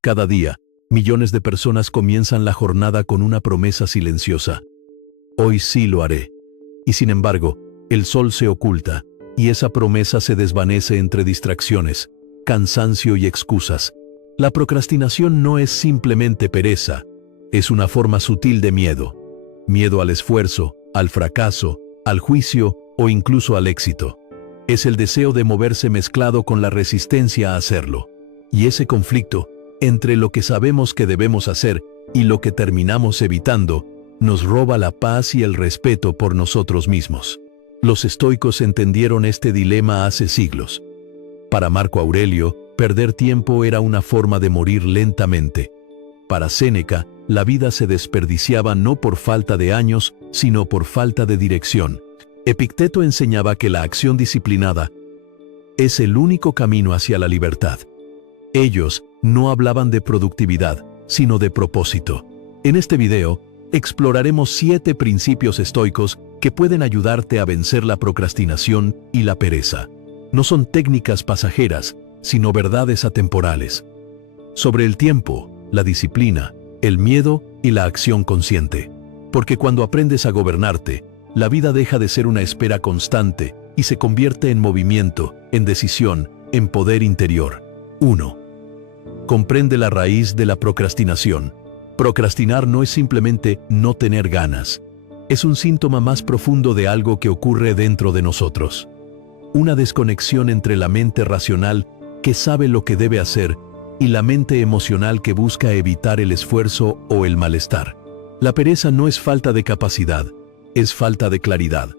Cada día, millones de personas comienzan la jornada con una promesa silenciosa. Hoy sí lo haré. Y sin embargo, el sol se oculta, y esa promesa se desvanece entre distracciones, cansancio y excusas. La procrastinación no es simplemente pereza, es una forma sutil de miedo. Miedo al esfuerzo, al fracaso, al juicio o incluso al éxito. Es el deseo de moverse mezclado con la resistencia a hacerlo. Y ese conflicto, entre lo que sabemos que debemos hacer y lo que terminamos evitando, nos roba la paz y el respeto por nosotros mismos. Los estoicos entendieron este dilema hace siglos. Para Marco Aurelio, perder tiempo era una forma de morir lentamente. Para Séneca, la vida se desperdiciaba no por falta de años, sino por falta de dirección. Epicteto enseñaba que la acción disciplinada es el único camino hacia la libertad. Ellos no hablaban de productividad, sino de propósito. En este video, exploraremos 7 principios estoicos que pueden ayudarte a vencer la procrastinación y la pereza. No son técnicas pasajeras, sino verdades atemporales. Sobre el tiempo, la disciplina, el miedo y la acción consciente. Porque cuando aprendes a gobernarte, la vida deja de ser una espera constante y se convierte en movimiento, en decisión, en poder interior. 1. Comprende la raíz de la procrastinación. Procrastinar no es simplemente no tener ganas. Es un síntoma más profundo de algo que ocurre dentro de nosotros. Una desconexión entre la mente racional, que sabe lo que debe hacer, y la mente emocional que busca evitar el esfuerzo o el malestar. La pereza no es falta de capacidad, es falta de claridad.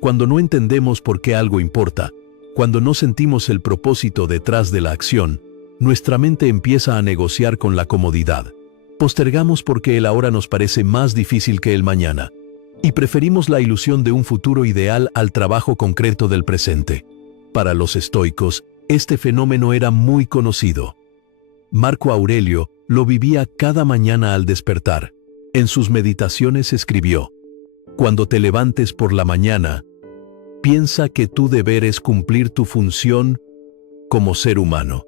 Cuando no entendemos por qué algo importa, cuando no sentimos el propósito detrás de la acción, nuestra mente empieza a negociar con la comodidad. Postergamos porque el ahora nos parece más difícil que el mañana, y preferimos la ilusión de un futuro ideal al trabajo concreto del presente. Para los estoicos, este fenómeno era muy conocido. Marco Aurelio lo vivía cada mañana al despertar. En sus meditaciones escribió: «Cuando te levantes por la mañana, piensa que tu deber es cumplir tu función como ser humano.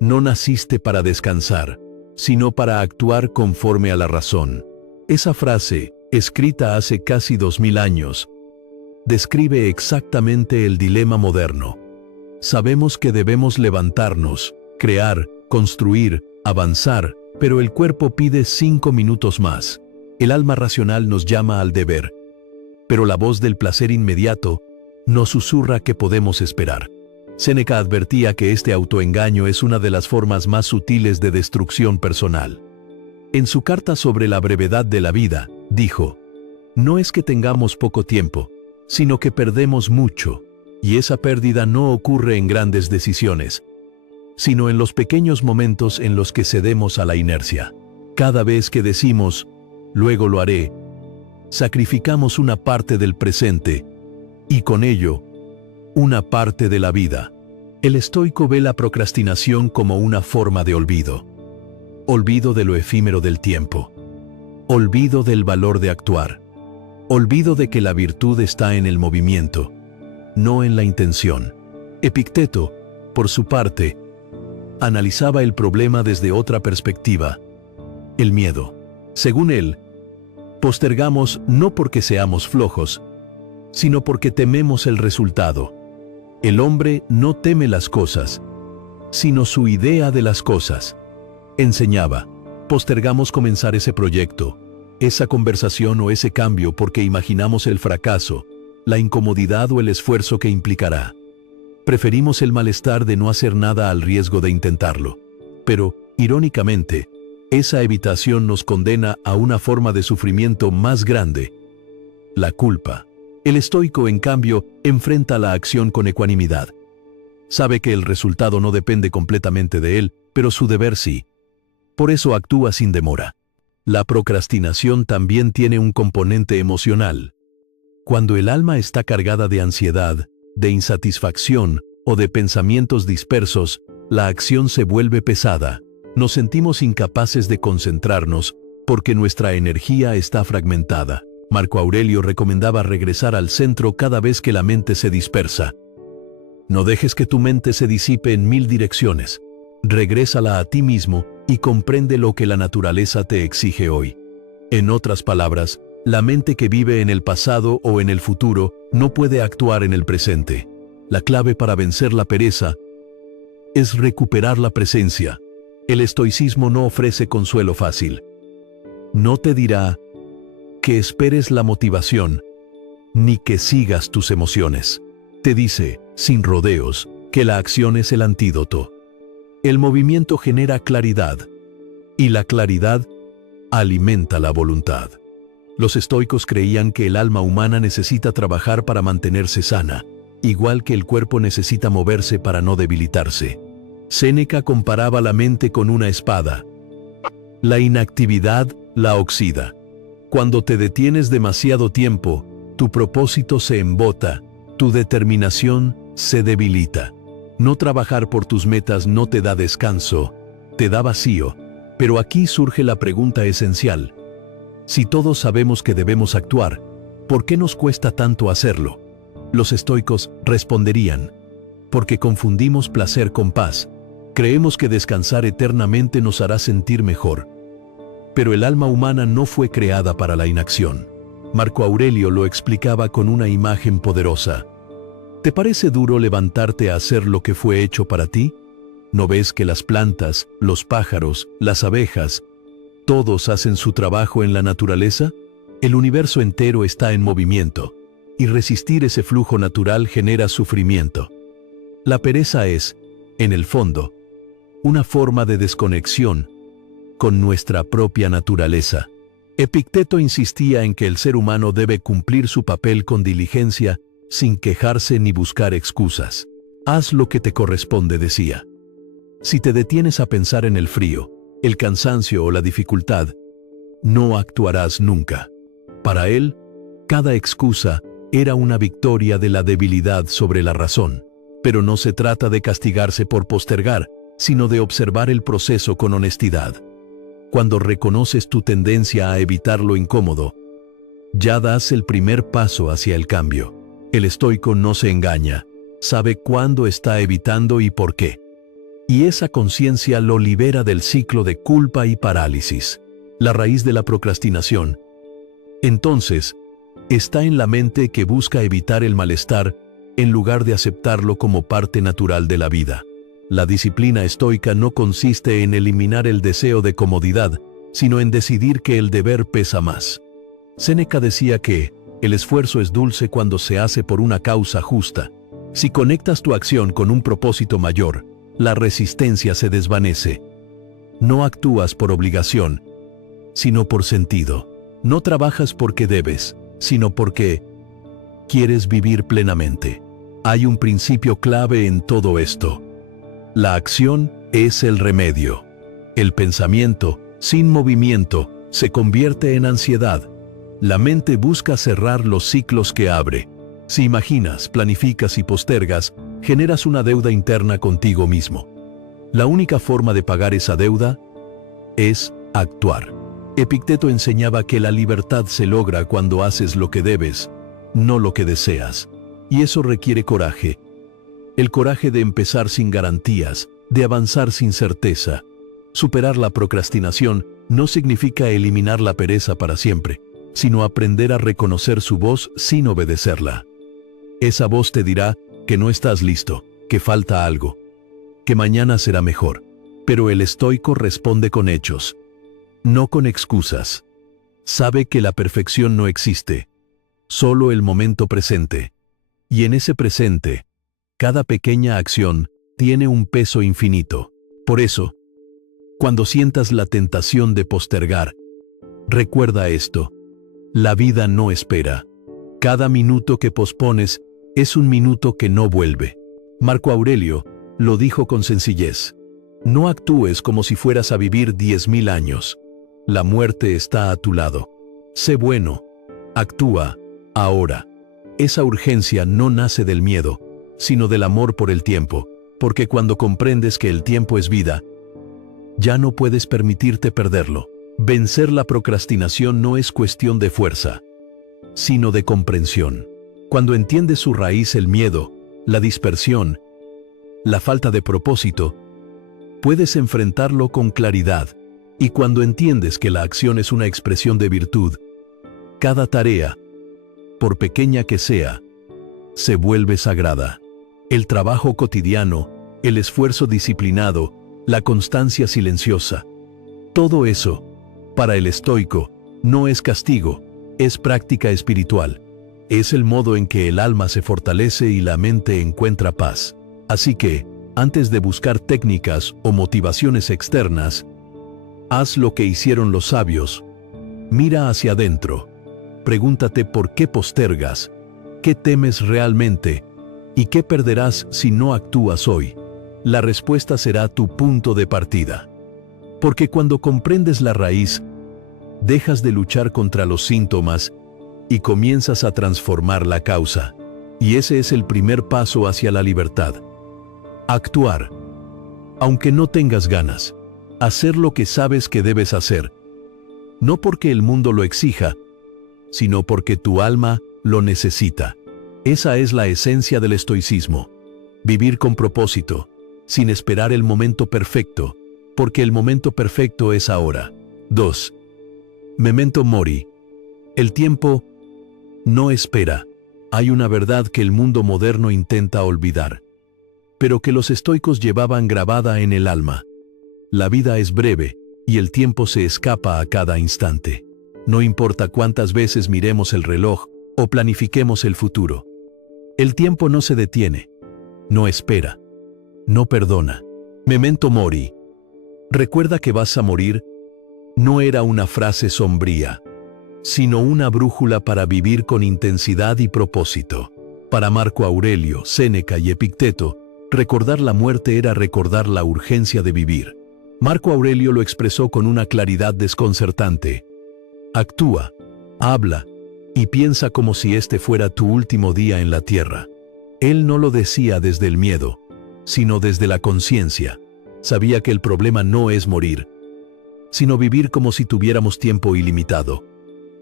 No naciste para descansar, sino para actuar conforme a la razón». Esa frase, escrita hace casi 2000 años, describe exactamente el dilema moderno. Sabemos que debemos levantarnos, crear, construir, avanzar, pero el cuerpo pide 5 minutos más. El alma racional nos llama al deber, pero la voz del placer inmediato nos susurra que podemos esperar. Séneca advertía que este autoengaño es una de las formas más sutiles de destrucción personal. En su carta sobre la brevedad de la vida, dijo: «No es que tengamos poco tiempo, sino que perdemos mucho, y esa pérdida no ocurre en grandes decisiones, sino en los pequeños momentos en los que cedemos a la inercia. Cada vez que decimos, luego lo haré, sacrificamos una parte del presente, y con ello, una parte de la vida». El estoico ve la procrastinación como una forma de olvido. Olvido de lo efímero del tiempo. Olvido del valor de actuar. Olvido de que la virtud está en el movimiento, no en la intención. Epicteto, por su parte, analizaba el problema desde otra perspectiva: el miedo. Según él, postergamos no porque seamos flojos, sino porque tememos el resultado. El hombre no teme las cosas, sino su idea de las cosas. Enseñaba: postergamos comenzar ese proyecto, esa conversación o ese cambio porque imaginamos el fracaso, la incomodidad o el esfuerzo que implicará. Preferimos el malestar de no hacer nada al riesgo de intentarlo. Pero, irónicamente, esa evitación nos condena a una forma de sufrimiento más grande: la culpa. El estoico, en cambio, enfrenta la acción con ecuanimidad. Sabe que el resultado no depende completamente de él, pero su deber sí. Por eso actúa sin demora. La procrastinación también tiene un componente emocional. Cuando el alma está cargada de ansiedad, de insatisfacción o de pensamientos dispersos, la acción se vuelve pesada. Nos sentimos incapaces de concentrarnos porque nuestra energía está fragmentada. Marco Aurelio recomendaba regresar al centro cada vez que la mente se dispersa. No dejes que tu mente se disipe en 1000 direcciones. Regrésala a ti mismo y comprende lo que la naturaleza te exige hoy. En otras palabras, la mente que vive en el pasado o en el futuro no puede actuar en el presente. La clave para vencer la pereza es recuperar la presencia. El estoicismo no ofrece consuelo fácil. No te dirá que esperes la motivación, ni que sigas tus emociones. Te dice, sin rodeos, que la acción es el antídoto. El movimiento genera claridad, y la claridad alimenta la voluntad. Los estoicos creían que el alma humana necesita trabajar para mantenerse sana, igual que el cuerpo necesita moverse para no debilitarse. Séneca comparaba la mente con una espada. La inactividad la oxida. Cuando te detienes demasiado tiempo, tu propósito se embota, tu determinación se debilita. No trabajar por tus metas no te da descanso, te da vacío. Pero aquí surge la pregunta esencial. Si todos sabemos que debemos actuar, ¿por qué nos cuesta tanto hacerlo? Los estoicos responderían, porque confundimos placer con paz. Creemos que descansar eternamente nos hará sentir mejor. Pero el alma humana no fue creada para la inacción. Marco Aurelio lo explicaba con una imagen poderosa. ¿Te parece duro levantarte a hacer lo que fue hecho para ti? ¿No ves que las plantas, los pájaros, las abejas, todos hacen su trabajo en la naturaleza? El universo entero está en movimiento, y resistir ese flujo natural genera sufrimiento. La pereza es, en el fondo, una forma de desconexión con nuestra propia naturaleza. Epicteto insistía en que el ser humano debe cumplir su papel con diligencia, sin quejarse ni buscar excusas. Haz lo que te corresponde, decía. Si te detienes a pensar en el frío, el cansancio o la dificultad, no actuarás nunca. Para él, cada excusa era una victoria de la debilidad sobre la razón. Pero no se trata de castigarse por postergar, sino de observar el proceso con honestidad. Cuando reconoces tu tendencia a evitar lo incómodo, ya das el primer paso hacia el cambio. El estoico no se engaña, sabe cuándo está evitando y por qué. Y esa conciencia lo libera del ciclo de culpa y parálisis. La raíz de la procrastinación, entonces, está en la mente que busca evitar el malestar en lugar de aceptarlo como parte natural de la vida. La disciplina estoica no consiste en eliminar el deseo de comodidad, sino en decidir que el deber pesa más. Séneca decía que el esfuerzo es dulce cuando se hace por una causa justa. Si conectas tu acción con un propósito mayor, la resistencia se desvanece. No actúas por obligación, sino por sentido. No trabajas porque debes, sino porque quieres vivir plenamente. Hay un principio clave en todo esto. La acción es el remedio. El pensamiento, sin movimiento, se convierte en ansiedad. La mente busca cerrar los ciclos que abre. Si imaginas, planificas y postergas, generas una deuda interna contigo mismo. La única forma de pagar esa deuda es actuar. Epicteto enseñaba que la libertad se logra cuando haces lo que debes, no lo que deseas. Y eso requiere coraje. El coraje de empezar sin garantías, de avanzar sin certeza. Superar la procrastinación no significa eliminar la pereza para siempre, sino aprender a reconocer su voz sin obedecerla. Esa voz te dirá que no estás listo, que falta algo, que mañana será mejor. Pero el estoico responde con hechos, no con excusas. Sabe que la perfección no existe, solo el momento presente. Y en ese presente, cada pequeña acción tiene un peso infinito. Por eso, cuando sientas la tentación de postergar, recuerda esto: la vida no espera. Cada minuto que pospones es un minuto que no vuelve. Marco Aurelio lo dijo con sencillez. No actúes como si fueras a vivir 10.000 años. La muerte está a tu lado. Sé bueno. Actúa ahora. Esa urgencia no nace del miedo, sino del amor por el tiempo, porque cuando comprendes que el tiempo es vida, ya no puedes permitirte perderlo. Vencer la procrastinación no es cuestión de fuerza, sino de comprensión. Cuando entiendes su raíz, el miedo, la dispersión, la falta de propósito, puedes enfrentarlo con claridad, y cuando entiendes que la acción es una expresión de virtud, cada tarea, por pequeña que sea, se vuelve sagrada. El trabajo cotidiano, el esfuerzo disciplinado, la constancia silenciosa, todo eso, para el estoico, no es castigo, es práctica espiritual. Es el modo en que el alma se fortalece y la mente encuentra paz. Así que, antes de buscar técnicas o motivaciones externas, haz lo que hicieron los sabios. Mira hacia adentro. Pregúntate por qué postergas, qué temes realmente y qué perderás si no actúas hoy. La respuesta será tu punto de partida. Porque cuando comprendes la raíz, dejas de luchar contra los síntomas y comienzas a transformar la causa. Y ese es el primer paso hacia la libertad. Actuar. Aunque no tengas ganas, hacer lo que sabes que debes hacer. No porque el mundo lo exija, sino porque tu alma lo necesita. Esa es la esencia del estoicismo. Vivir con propósito, sin esperar el momento perfecto, porque el momento perfecto es ahora. 2. Memento mori. El tiempo no espera. Hay una verdad que el mundo moderno intenta olvidar, pero que los estoicos llevaban grabada en el alma. La vida es breve, y el tiempo se escapa a cada instante. No importa cuántas veces miremos el reloj o planifiquemos el futuro. El tiempo no se detiene, no espera, no perdona. Memento mori. Recuerda que vas a morir, no era una frase sombría, sino una brújula para vivir con intensidad y propósito. Para Marco Aurelio, Séneca y Epicteto, recordar la muerte era recordar la urgencia de vivir. Marco Aurelio lo expresó con una claridad desconcertante. Actúa, habla y piensa como si este fuera tu último día en la tierra. Él no lo decía desde el miedo, sino desde la conciencia. Sabía que el problema no es morir, sino vivir como si tuviéramos tiempo ilimitado.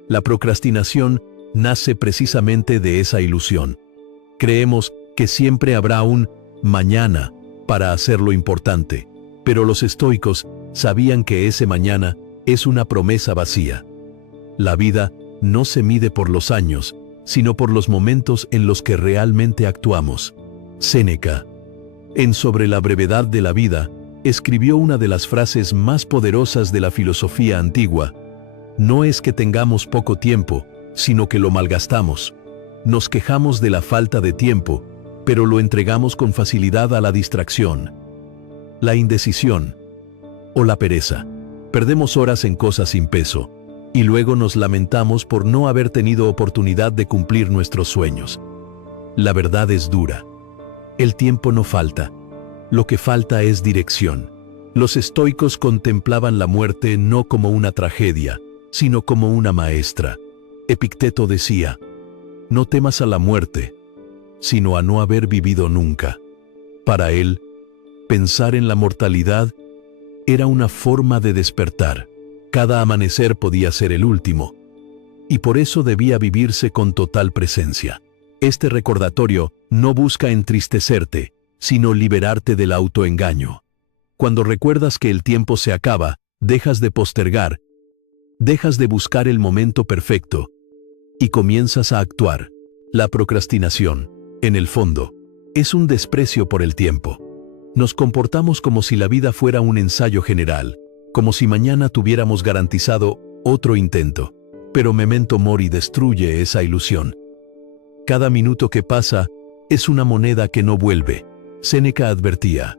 La procrastinación nace precisamente de esa ilusión. Creemos que siempre habrá un mañana para hacer lo importante, pero los estoicos sabían que ese mañana es una promesa vacía. La vida no se mide por los años, sino por los momentos en los que realmente actuamos. Séneca, en Sobre la brevedad de la vida, escribió una de las frases más poderosas de la filosofía antigua. No es que tengamos poco tiempo, sino que lo malgastamos. Nos quejamos de la falta de tiempo, pero lo entregamos con facilidad a la distracción, la indecisión o la pereza. Perdemos horas en cosas sin peso, y luego nos lamentamos por no haber tenido oportunidad de cumplir nuestros sueños. La verdad es dura. El tiempo no falta. Lo que falta es dirección. Los estoicos contemplaban la muerte no como una tragedia, sino como una maestra. Epicteto decía, no temas a la muerte, sino a no haber vivido nunca. Para él, pensar en la mortalidad era una forma de despertar. Cada amanecer podía ser el último, y por eso debía vivirse con total presencia. Este recordatorio no busca entristecerte, sino liberarte del autoengaño. Cuando recuerdas que el tiempo se acaba, dejas de postergar, dejas de buscar el momento perfecto, y comienzas a actuar. La procrastinación, en el fondo, es un desprecio por el tiempo. Nos comportamos como si la vida fuera un ensayo general, como si mañana tuviéramos garantizado otro intento. Pero Memento Mori destruye esa ilusión. Cada minuto que pasa es una moneda que no vuelve. Séneca advertía,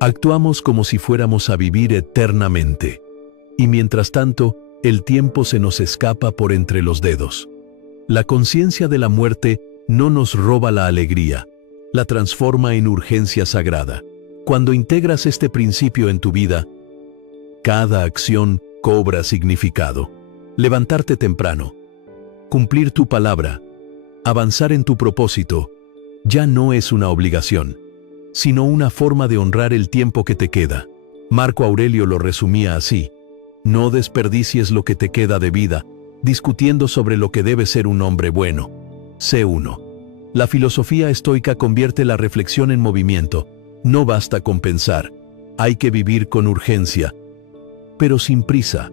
actuamos como si fuéramos a vivir eternamente, y mientras tanto, el tiempo se nos escapa por entre los dedos. La conciencia de la muerte no nos roba la alegría, la transforma en urgencia sagrada. Cuando integras este principio en tu vida, cada acción cobra significado. Levantarte temprano, cumplir tu palabra, avanzar en tu propósito, ya no es una obligación, sino una forma de honrar el tiempo que te queda. Marco Aurelio lo resumía así: no desperdicies lo que te queda de vida, discutiendo sobre lo que debe ser un hombre bueno. C1. La filosofía estoica convierte la reflexión en movimiento. No basta con pensar, Hay que vivir con urgencia, pero sin prisa,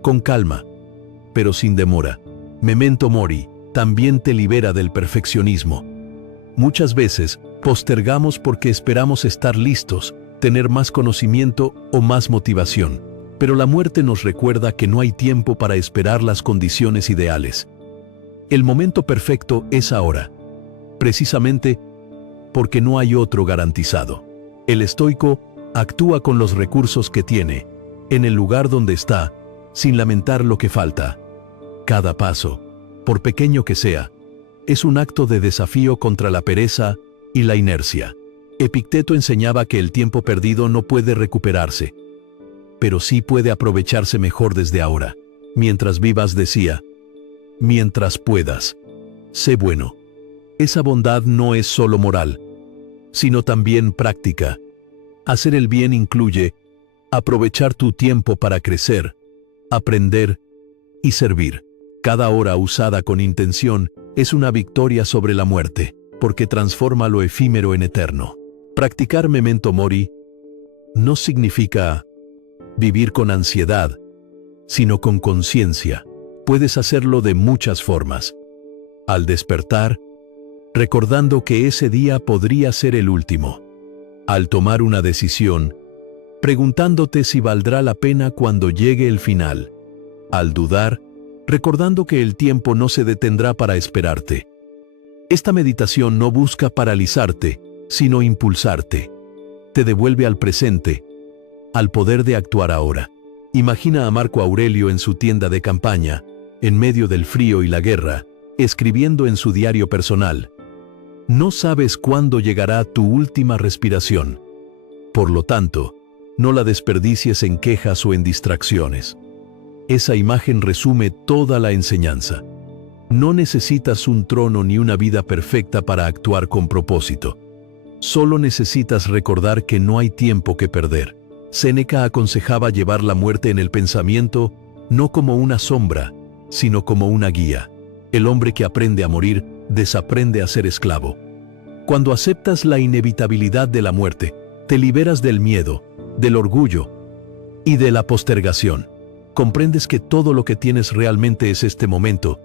con calma, pero sin demora. Memento mori también te libera del perfeccionismo. Muchas veces postergamos porque esperamos estar listos, tener más conocimiento o más motivación. Pero la muerte nos recuerda que no hay tiempo para esperar las condiciones ideales. El momento perfecto es ahora, precisamente porque no hay otro garantizado. El estoico actúa con los recursos que tiene, en el lugar donde está, sin lamentar lo que falta. Cada paso, por pequeño que sea, es un acto de desafío contra la pereza y la inercia. Epicteto enseñaba que el tiempo perdido no puede recuperarse, pero sí puede aprovecharse mejor desde ahora. Mientras vivas, decía, mientras puedas, sé bueno. Esa bondad no es solo moral, sino también práctica. Hacer el bien incluye aprovechar tu tiempo para crecer, aprender y servir. Cada hora usada con intención es una victoria sobre la muerte, porque transforma lo efímero en eterno. Practicar memento mori no significa vivir con ansiedad, sino con conciencia. Puedes hacerlo de muchas formas. Al despertar, recordando que ese día podría ser el último. Al tomar una decisión, preguntándote si valdrá la pena cuando llegue el final. Al dudar, recordando que el tiempo no se detendrá para esperarte. Esta meditación no busca paralizarte, sino impulsarte. Te devuelve al presente, al poder de actuar ahora. Imagina a Marco Aurelio en su tienda de campaña, en medio del frío y la guerra, escribiendo en su diario personal: no sabes cuándo llegará tu última respiración. Por lo tanto, no la desperdicies en quejas o en distracciones. Esa imagen resume toda la enseñanza. No necesitas un trono ni una vida perfecta para actuar con propósito. Solo necesitas recordar que no hay tiempo que perder. Séneca aconsejaba llevar la muerte en el pensamiento, no como una sombra, sino como una guía. El hombre que aprende a morir, desaprende a ser esclavo. Cuando aceptas la inevitabilidad de la muerte, te liberas del miedo, del orgullo y de la postergación. Comprendes que todo lo que tienes realmente es este momento,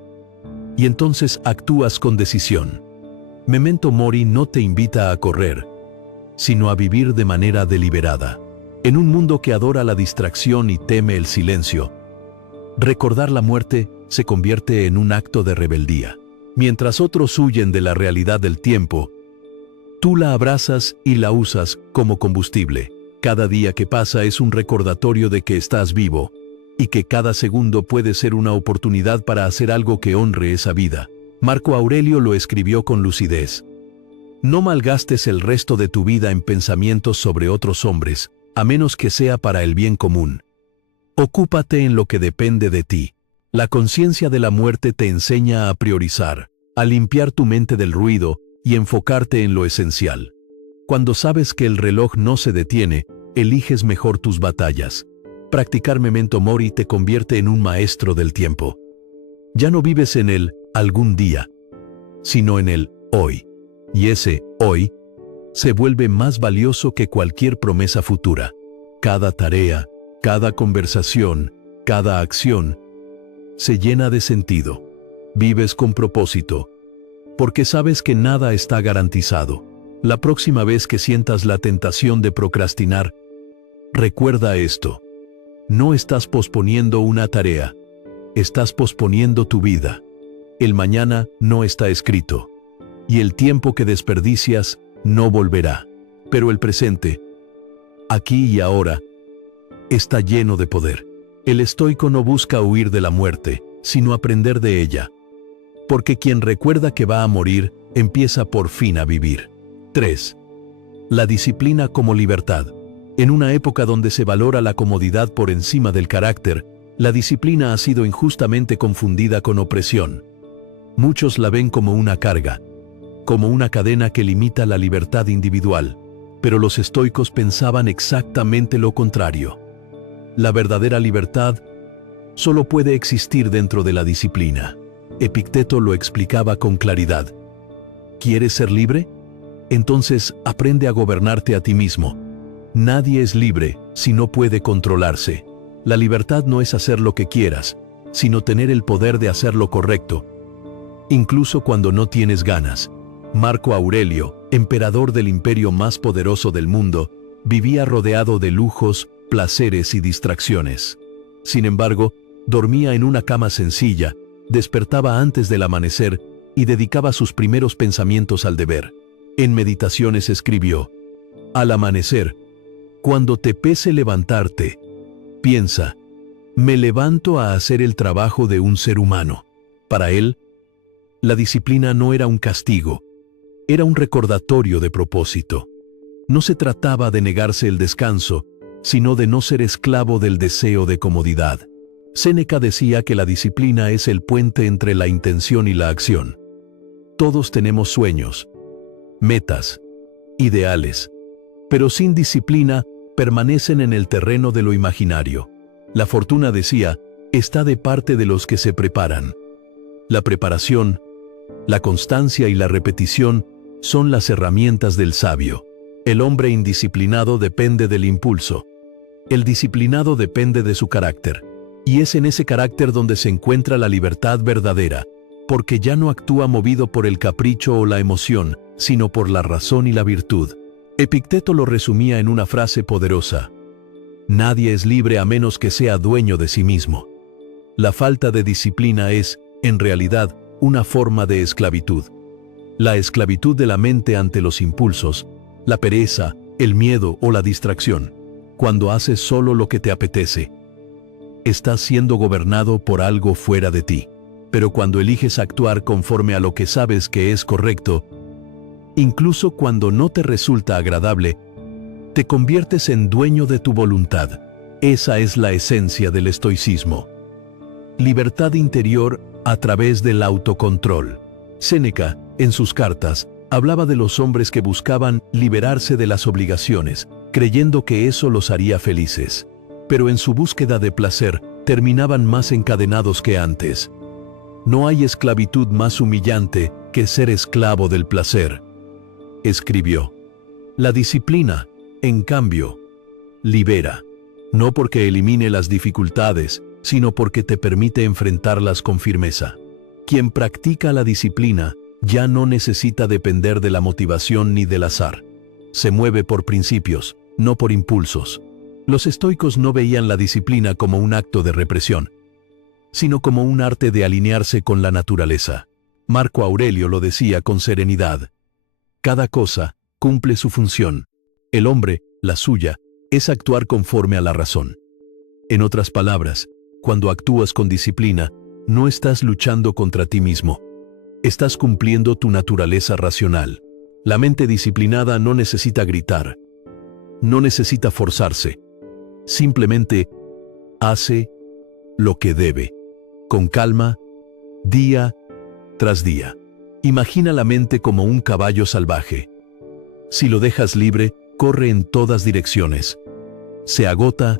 y entonces actúas con decisión. Memento mori no te invita a correr, sino a vivir de manera deliberada. En un mundo que adora la distracción y teme el silencio, recordar la muerte se convierte en un acto de rebeldía. Mientras otros huyen de la realidad del tiempo, tú la abrazas y la usas como combustible. Cada día que pasa es un recordatorio de que estás vivo, y que cada segundo puede ser una oportunidad para hacer algo que honre esa vida. Marco Aurelio lo escribió con lucidez. No malgastes el resto de tu vida en pensamientos sobre otros hombres, a menos que sea para el bien común. Ocúpate en lo que depende de ti. La conciencia de la muerte te enseña a priorizar, a limpiar tu mente del ruido y enfocarte en lo esencial. Cuando sabes que el reloj no se detiene, eliges mejor tus batallas. Practicar memento mori te convierte en un maestro del tiempo. Ya no vives en el algún día, sino en el hoy. Y ese hoy se vuelve más valioso que cualquier promesa futura. Cada tarea, cada conversación, cada acción se llena de sentido. Vives con propósito, porque sabes que nada está garantizado. La próxima vez que sientas la tentación de procrastinar, recuerda esto. No estás posponiendo una tarea, estás posponiendo tu vida. El mañana no está escrito, y el tiempo que desperdicias no volverá. Pero el presente, aquí y ahora, está lleno de poder. El estoico no busca huir de la muerte, sino aprender de ella. Porque quien recuerda que va a morir, empieza por fin a vivir. 3. La disciplina como libertad. En una época donde se valora la comodidad por encima del carácter, la disciplina ha sido injustamente confundida con opresión. Muchos la ven como una carga, como una cadena que limita la libertad individual, pero los estoicos pensaban exactamente lo contrario. La verdadera libertad solo puede existir dentro de la disciplina. Epicteto lo explicaba con claridad. ¿Quieres ser libre? Entonces aprende a gobernarte a ti mismo. Nadie es libre si no puede controlarse. La libertad no es hacer lo que quieras, sino tener el poder de hacer lo correcto, incluso cuando no tienes ganas. Marco Aurelio, emperador del imperio más poderoso del mundo, vivía rodeado de lujos, placeres y distracciones. Sin embargo, dormía en una cama sencilla, despertaba antes del amanecer y dedicaba sus primeros pensamientos al deber. En Meditaciones escribió: al amanecer, cuando te pese levantarte, piensa, me levanto a hacer el trabajo de un ser humano. Para él, la disciplina no era un castigo, era un recordatorio de propósito. No se trataba de negarse el descanso, sino de no ser esclavo del deseo de comodidad. Séneca decía que la disciplina es el puente entre la intención y la acción. Todos tenemos sueños, metas, ideales, pero sin disciplina permanecen en el terreno de lo imaginario. La fortuna, decía, está de parte de los que se preparan. La preparación, la constancia y la repetición son las herramientas del sabio. El hombre indisciplinado depende del impulso. El disciplinado depende de su carácter. Y es en ese carácter donde se encuentra la libertad verdadera, porque ya no actúa movido por el capricho o la emoción, sino por la razón y la virtud. Epicteto lo resumía en una frase poderosa: nadie es libre a menos que sea dueño de sí mismo. La falta de disciplina es, en realidad, una forma de esclavitud. La esclavitud de la mente ante los impulsos, la pereza, el miedo o la distracción. Cuando haces solo lo que te apetece, estás siendo gobernado por algo fuera de ti. Pero cuando eliges actuar conforme a lo que sabes que es correcto, incluso cuando no te resulta agradable, te conviertes en dueño de tu voluntad. Esa es la esencia del estoicismo. Libertad interior a través del autocontrol. Séneca, en sus cartas, hablaba de los hombres que buscaban liberarse de las obligaciones, creyendo que eso los haría felices. Pero en su búsqueda de placer, terminaban más encadenados que antes. No hay esclavitud más humillante que ser esclavo del placer, escribió. La disciplina, en cambio, libera, no porque elimine las dificultades, sino porque te permite enfrentarlas con firmeza. Quien practica la disciplina ya no necesita depender de la motivación ni del azar. Se mueve por principios, no por impulsos. Los estoicos no veían la disciplina como un acto de represión, sino como un arte de alinearse con la naturaleza. Marco Aurelio lo decía con serenidad: cada cosa cumple su función. El hombre, la suya, es actuar conforme a la razón. En otras palabras, cuando actúas con disciplina, no estás luchando contra ti mismo. Estás cumpliendo tu naturaleza racional. La mente disciplinada no necesita gritar, no necesita forzarse. Simplemente hace lo que debe, con calma, día tras día. Imagina la mente como un caballo salvaje. Si lo dejas libre, corre en todas direcciones. Se agota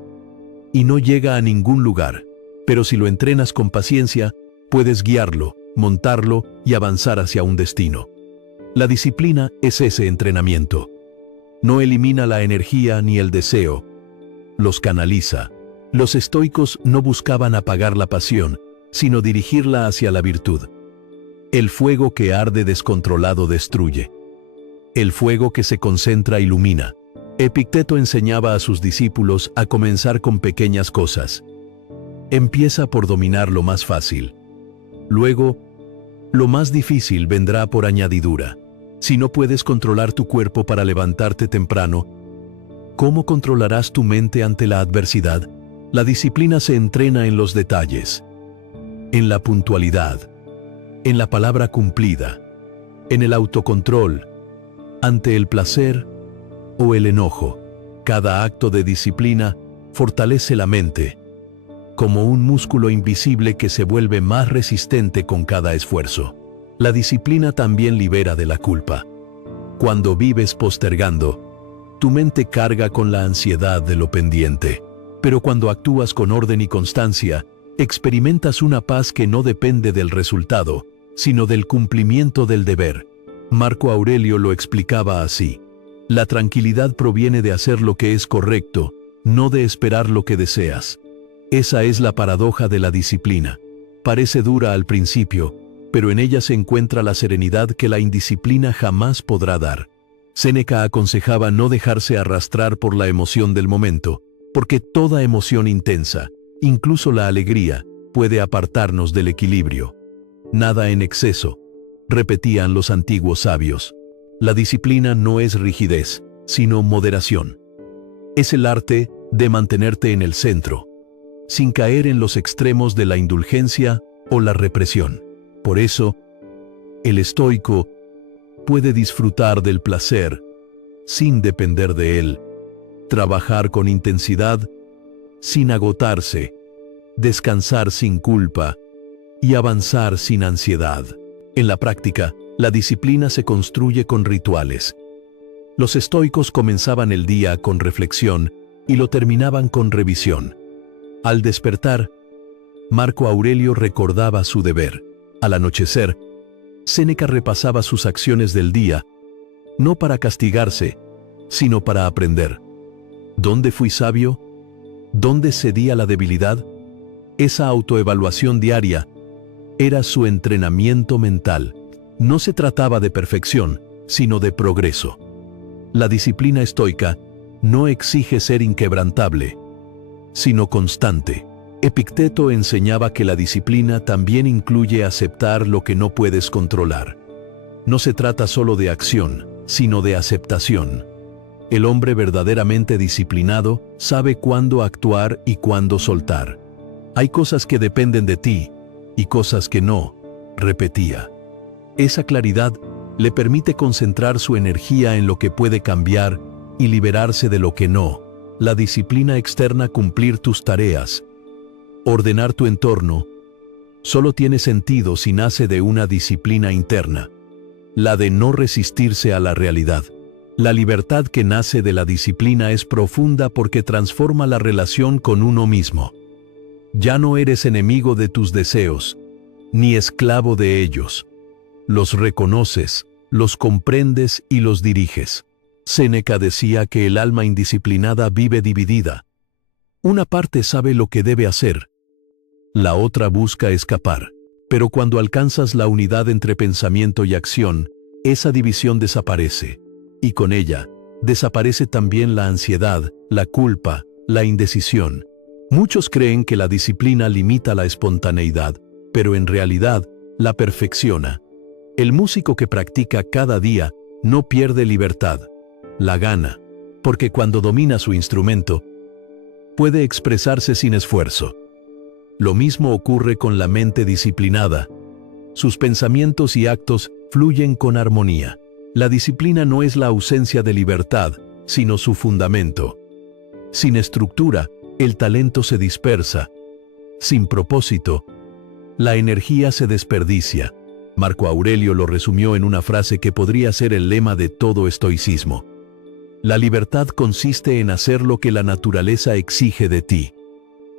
y no llega a ningún lugar. Pero si lo entrenas con paciencia, puedes guiarlo, montarlo y avanzar hacia un destino. La disciplina es ese entrenamiento. No elimina la energía ni el deseo, los canaliza. Los estoicos no buscaban apagar la pasión, sino dirigirla hacia la virtud. El fuego que arde descontrolado destruye. El fuego que se concentra ilumina. Epicteto enseñaba a sus discípulos a comenzar con pequeñas cosas. Empieza por dominar lo más fácil. Luego, lo más difícil vendrá por añadidura. Si no puedes controlar tu cuerpo para levantarte temprano, ¿cómo controlarás tu mente ante la adversidad? La disciplina se entrena en los detalles, en la puntualidad, en la palabra cumplida, en el autocontrol, ante el placer o el enojo. Cada acto de disciplina fortalece la mente, como un músculo invisible que se vuelve más resistente con cada esfuerzo. La disciplina también libera de la culpa. Cuando vives postergando, tu mente carga con la ansiedad de lo pendiente. Pero cuando actúas con orden y constancia, experimentas una paz que no depende del resultado, sino del cumplimiento del deber. Marco Aurelio lo explicaba así: La tranquilidad proviene de hacer lo que es correcto, no de esperar lo que deseas. Esa es la paradoja de la disciplina. Parece dura al principio, pero en ella se encuentra la serenidad que la indisciplina jamás podrá dar. Séneca aconsejaba no dejarse arrastrar por la emoción del momento, porque toda emoción intensa, incluso la alegría, puede apartarnos del equilibrio. Nada en exceso, repetían los antiguos sabios. La disciplina no es rigidez, sino moderación. Es el arte de mantenerte en el centro, sin caer en los extremos de la indulgencia o la represión. Por eso, el estoico puede disfrutar del placer sin depender de él, trabajar con intensidad sin agotarse, descansar sin culpa y avanzar sin ansiedad. En la práctica, la disciplina se construye con rituales. Los estoicos comenzaban el día con reflexión y lo terminaban con revisión. Al despertar, Marco Aurelio recordaba su deber. Al anochecer, Séneca repasaba sus acciones del día, no para castigarse, sino para aprender. ¿Dónde fui sabio? ¿Dónde cedí a la debilidad? Esa autoevaluación diaria era su entrenamiento mental. No se trataba de perfección, sino de progreso. La disciplina estoica no exige ser inquebrantable, sino constante. Epicteto enseñaba que la disciplina también incluye aceptar lo que no puedes controlar. No se trata solo de acción, sino de aceptación. El hombre verdaderamente disciplinado sabe cuándo actuar y cuándo soltar. Hay cosas que dependen de ti y cosas que no, repetía. Esa claridad le permite concentrar su energía en lo que puede cambiar y liberarse de lo que no. La disciplina externa, cumplir tus tareas, ordenar tu entorno, solo tiene sentido si nace de una disciplina interna, la de no resistirse a la realidad. La libertad que nace de la disciplina es profunda porque transforma la relación con uno mismo. Ya no eres enemigo de tus deseos, ni esclavo de ellos. Los reconoces, los comprendes y los diriges. Séneca decía que el alma indisciplinada vive dividida. Una parte sabe lo que debe hacer, la otra busca escapar. Pero cuando alcanzas la unidad entre pensamiento y acción, esa división desaparece. Y con ella, desaparece también la ansiedad, la culpa, la indecisión. Muchos creen que la disciplina limita la espontaneidad, pero en realidad, la perfecciona. El músico que practica cada día no pierde libertad, la gana, porque cuando domina su instrumento, puede expresarse sin esfuerzo. Lo mismo ocurre con la mente disciplinada. Sus pensamientos y actos fluyen con armonía. La disciplina no es la ausencia de libertad, sino su fundamento. Sin estructura, el talento se dispersa. Sin propósito, la energía se desperdicia. Marco Aurelio lo resumió en una frase que podría ser el lema de todo estoicismo. La libertad consiste en hacer lo que la naturaleza exige de ti.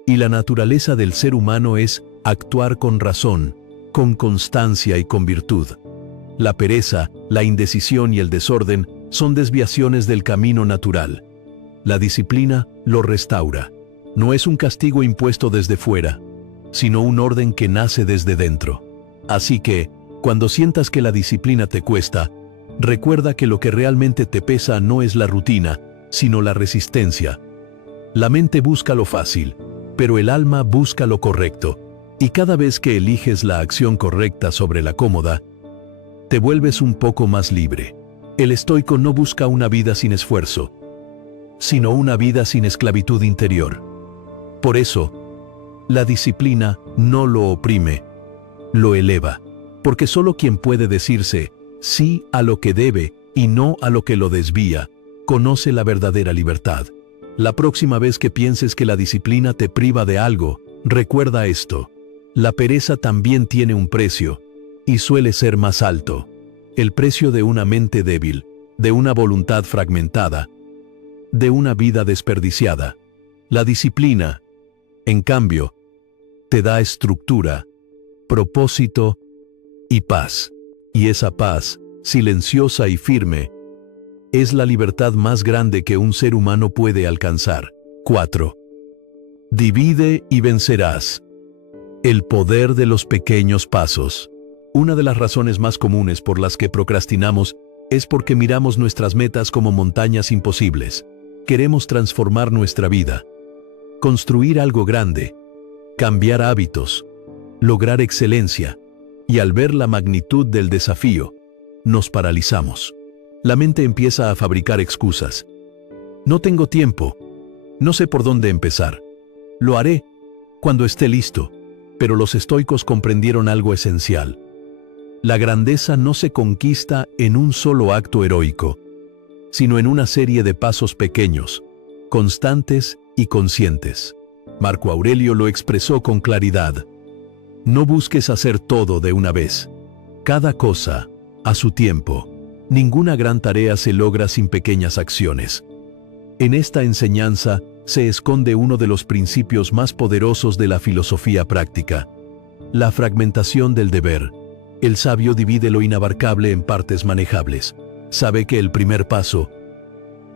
Y la naturaleza del ser humano es actuar con razón, con constancia y con virtud. La pereza, la indecisión y el desorden son desviaciones del camino natural. La disciplina lo restaura. No es un castigo impuesto desde fuera, sino un orden que nace desde dentro. Así que, cuando sientas que la disciplina te cuesta, recuerda que lo que realmente te pesa no es la rutina, sino la resistencia. La mente busca lo fácil, pero el alma busca lo correcto. Y cada vez que eliges la acción correcta sobre la cómoda, te vuelves un poco más libre. El estoico no busca una vida sin esfuerzo, sino una vida sin esclavitud interior. Por eso, la disciplina no lo oprime, lo eleva, porque solo quien puede decirse sí a lo que debe y no a lo que lo desvía, conoce la verdadera libertad. La próxima vez que pienses que la disciplina te priva de algo, recuerda esto. La pereza también tiene un precio, y suele ser más alto. El precio de una mente débil, de una voluntad fragmentada, de una vida desperdiciada. La disciplina, en cambio, te da estructura, propósito y paz. Y esa paz, silenciosa y firme, es la libertad más grande que un ser humano puede alcanzar. 4. Divide y vencerás. El poder de los pequeños pasos. Una de las razones más comunes por las que procrastinamos es porque miramos nuestras metas como montañas imposibles. Queremos transformar nuestra vida, construir algo grande, cambiar hábitos, lograr excelencia, y al ver la magnitud del desafío, nos paralizamos. La mente empieza a fabricar excusas. No tengo tiempo, no sé por dónde empezar. Lo haré cuando esté listo. Pero los estoicos comprendieron algo esencial. La grandeza no se conquista en un solo acto heroico, sino en una serie de pasos pequeños, constantes y conscientes. Marco Aurelio lo expresó con claridad. No busques hacer todo de una vez. Cada cosa, a su tiempo. Ninguna gran tarea se logra sin pequeñas acciones. En esta enseñanza se esconde uno de los principios más poderosos de la filosofía práctica: la fragmentación del deber. El sabio divide lo inabarcable en partes manejables. Sabe que el primer paso,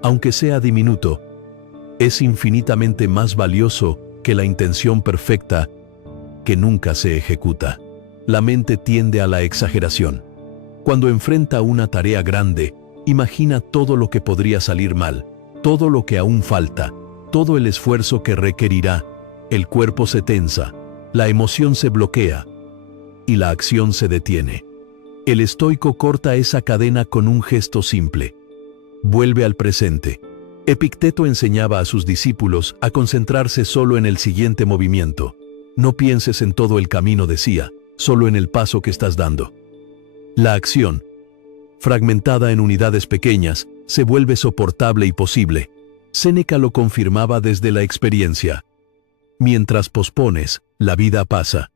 aunque sea diminuto, es infinitamente más valioso que la intención perfecta que nunca se ejecuta. La mente tiende a la exageración. Cuando enfrenta una tarea grande, imagina todo lo que podría salir mal, todo lo que aún falta, todo el esfuerzo que requerirá. El cuerpo se tensa, la emoción se bloquea y la acción se detiene. El estoico corta esa cadena con un gesto simple. Vuelve al presente. Epicteto enseñaba a sus discípulos a concentrarse solo en el siguiente movimiento. No pienses en todo el camino, decía, solo en el paso que estás dando. La acción, fragmentada en unidades pequeñas, se vuelve soportable y posible. Séneca lo confirmaba desde la experiencia. Mientras pospones, la vida pasa.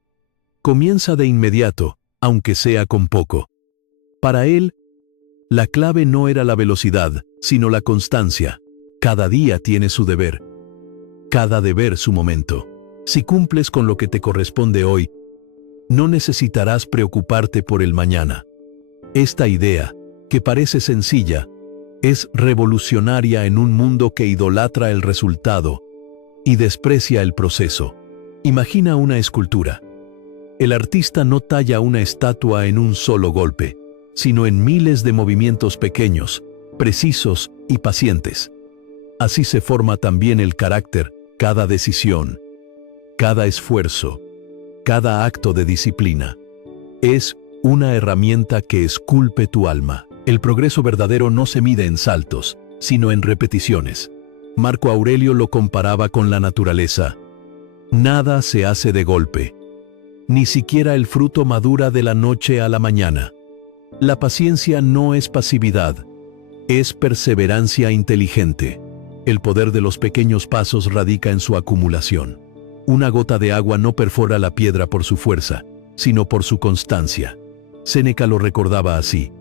Comienza de inmediato, aunque sea con poco. Para él, la clave no era la velocidad, sino la constancia. Cada día tiene su deber. Cada deber su momento. Si cumples con lo que te corresponde hoy, no necesitarás preocuparte por el mañana. Esta idea, que parece sencilla, es revolucionaria en un mundo que idolatra el resultado y desprecia el proceso. Imagina una escultura. El artista no talla una estatua en un solo golpe, sino en miles de movimientos pequeños, precisos y pacientes. Así se forma también el carácter. Cada decisión, cada esfuerzo, cada acto de disciplina es una herramienta que esculpe tu alma. El progreso verdadero no se mide en saltos, sino en repeticiones. Marco Aurelio lo comparaba con la naturaleza. Nada se hace de golpe. Ni siquiera el fruto madura de la noche a la mañana. La paciencia no es pasividad, es perseverancia inteligente. El poder de los pequeños pasos radica en su acumulación. Una gota de agua no perfora la piedra por su fuerza, sino por su constancia. Séneca lo recordaba así.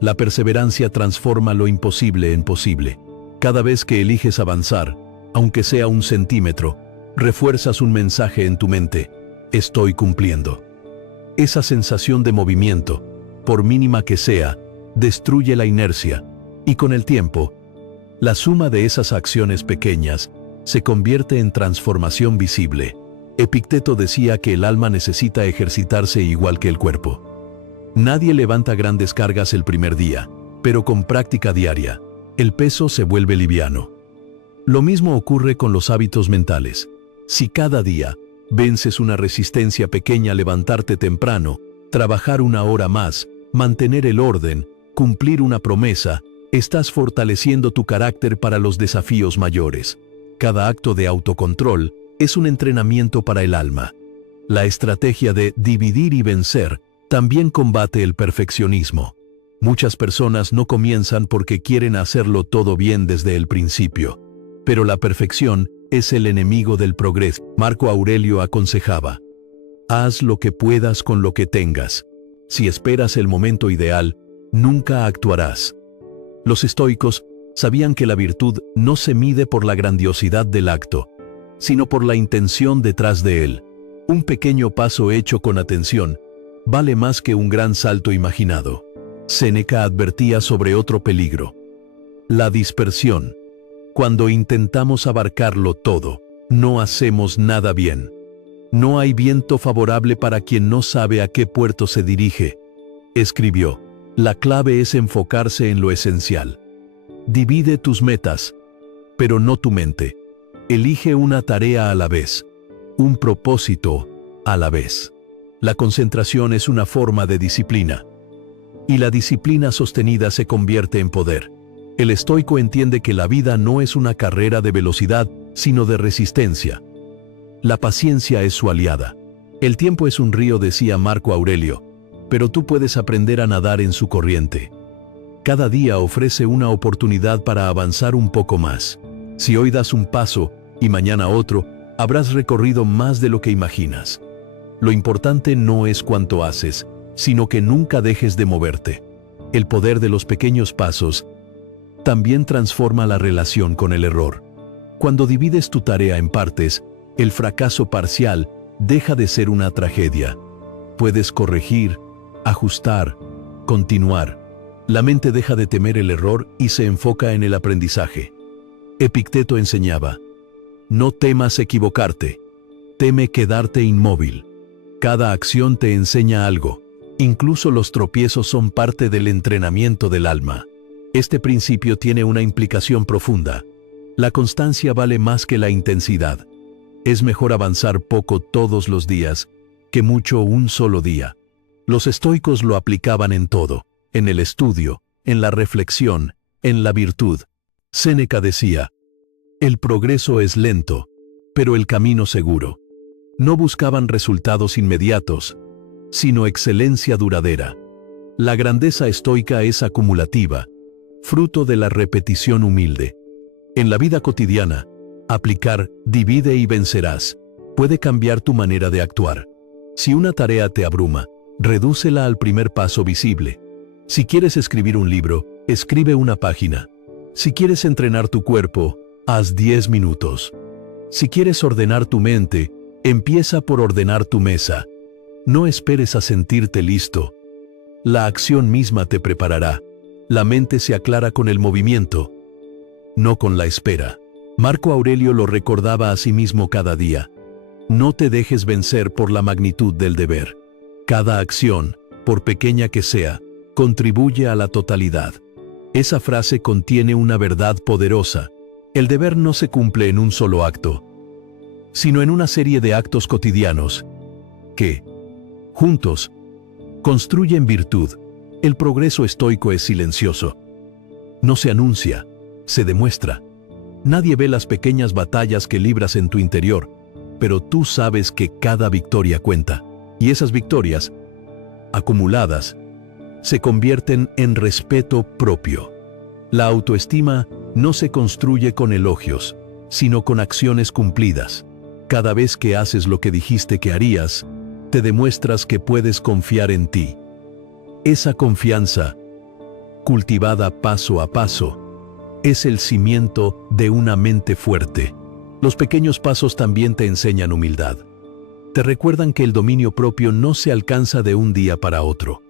La perseverancia transforma lo imposible en posible. Cada vez que eliges avanzar, aunque sea 1 centímetro, refuerzas un mensaje en tu mente: estoy cumpliendo. Esa sensación de movimiento, por mínima que sea, destruye la inercia, y con el tiempo, la suma de esas acciones pequeñas se convierte en transformación visible. Epicteto decía que el alma necesita ejercitarse igual que el cuerpo. Nadie levanta grandes cargas el primer día, pero con práctica diaria, el peso se vuelve liviano. Lo mismo ocurre con los hábitos mentales. Si cada día vences una resistencia pequeña: levantarte temprano, trabajar 1 hora más, mantener el orden, cumplir una promesa, estás fortaleciendo tu carácter para los desafíos mayores. Cada acto de autocontrol es un entrenamiento para el alma. La estrategia de dividir y vencer también combate el perfeccionismo. Muchas personas no comienzan porque quieren hacerlo todo bien desde el principio. Pero la perfección es el enemigo del progreso. Marco Aurelio aconsejaba: haz lo que puedas con lo que tengas. Si esperas el momento ideal, nunca actuarás. Los estoicos sabían que la virtud no se mide por la grandiosidad del acto, sino por la intención detrás de él. Un pequeño paso hecho con atención vale más que un gran salto imaginado. Séneca advertía sobre otro peligro: La dispersión. Cuando intentamos abarcarlo todo, no hacemos nada bien. No hay viento favorable para quien no sabe a qué puerto se dirige. Escribió. La clave es enfocarse en lo esencial. Divide tus metas, pero no tu mente. Elige una tarea a la vez, un propósito a la vez. La concentración es una forma de disciplina. Y la disciplina sostenida se convierte en poder. El estoico entiende que la vida no es una carrera de velocidad, sino de resistencia. La paciencia es su aliada. El tiempo es un río, decía Marco Aurelio, pero tú puedes aprender a nadar en su corriente. Cada día ofrece una oportunidad para avanzar un poco más. Si hoy das un paso y mañana otro, habrás recorrido más de lo que imaginas. Lo importante no es cuánto haces, sino que nunca dejes de moverte. El poder de los pequeños pasos también transforma la relación con el error. Cuando divides tu tarea en partes, el fracaso parcial deja de ser una tragedia. Puedes corregir, ajustar, continuar. La mente deja de temer el error y se enfoca en el aprendizaje. Epicteto enseñaba: no temas equivocarte, teme quedarte inmóvil. Cada acción te enseña algo. Incluso los tropiezos son parte del entrenamiento del alma. Este principio tiene una implicación profunda. La constancia vale más que la intensidad. Es mejor avanzar poco todos los días que mucho un solo día. Los estoicos lo aplicaban en todo, en el estudio, en la reflexión, en la virtud. Séneca decía: el progreso es lento, pero el camino seguro. No buscaban resultados inmediatos, sino excelencia duradera. La grandeza estoica es acumulativa, fruto de la repetición humilde. En la vida cotidiana, aplicar divide y vencerás puede cambiar tu manera de actuar. Si una tarea te abruma, redúcela al primer paso visible. Si quieres escribir un libro, escribe una página. Si quieres entrenar tu cuerpo, haz 10 minutos. Si quieres ordenar tu mente, empieza por ordenar tu mesa. No esperes a sentirte listo. La acción misma te preparará. La mente se aclara con el movimiento, no con la espera. Marco Aurelio lo recordaba a sí mismo cada día. No te dejes vencer por la magnitud del deber. Cada acción, por pequeña que sea, contribuye a la totalidad. Esa frase contiene una verdad poderosa. El deber no se cumple en un solo acto, sino en una serie de actos cotidianos que, juntos, construyen virtud. El progreso estoico es silencioso. No se anuncia, se demuestra. Nadie ve las pequeñas batallas que libras en tu interior, pero tú sabes que cada victoria cuenta. Y esas victorias, acumuladas, se convierten en respeto propio. La autoestima no se construye con elogios, sino con acciones cumplidas. Cada vez que haces lo que dijiste que harías, te demuestras que puedes confiar en ti. Esa confianza, cultivada paso a paso, es el cimiento de una mente fuerte. Los pequeños pasos también te enseñan humildad. Te recuerdan que el dominio propio no se alcanza de un día para otro,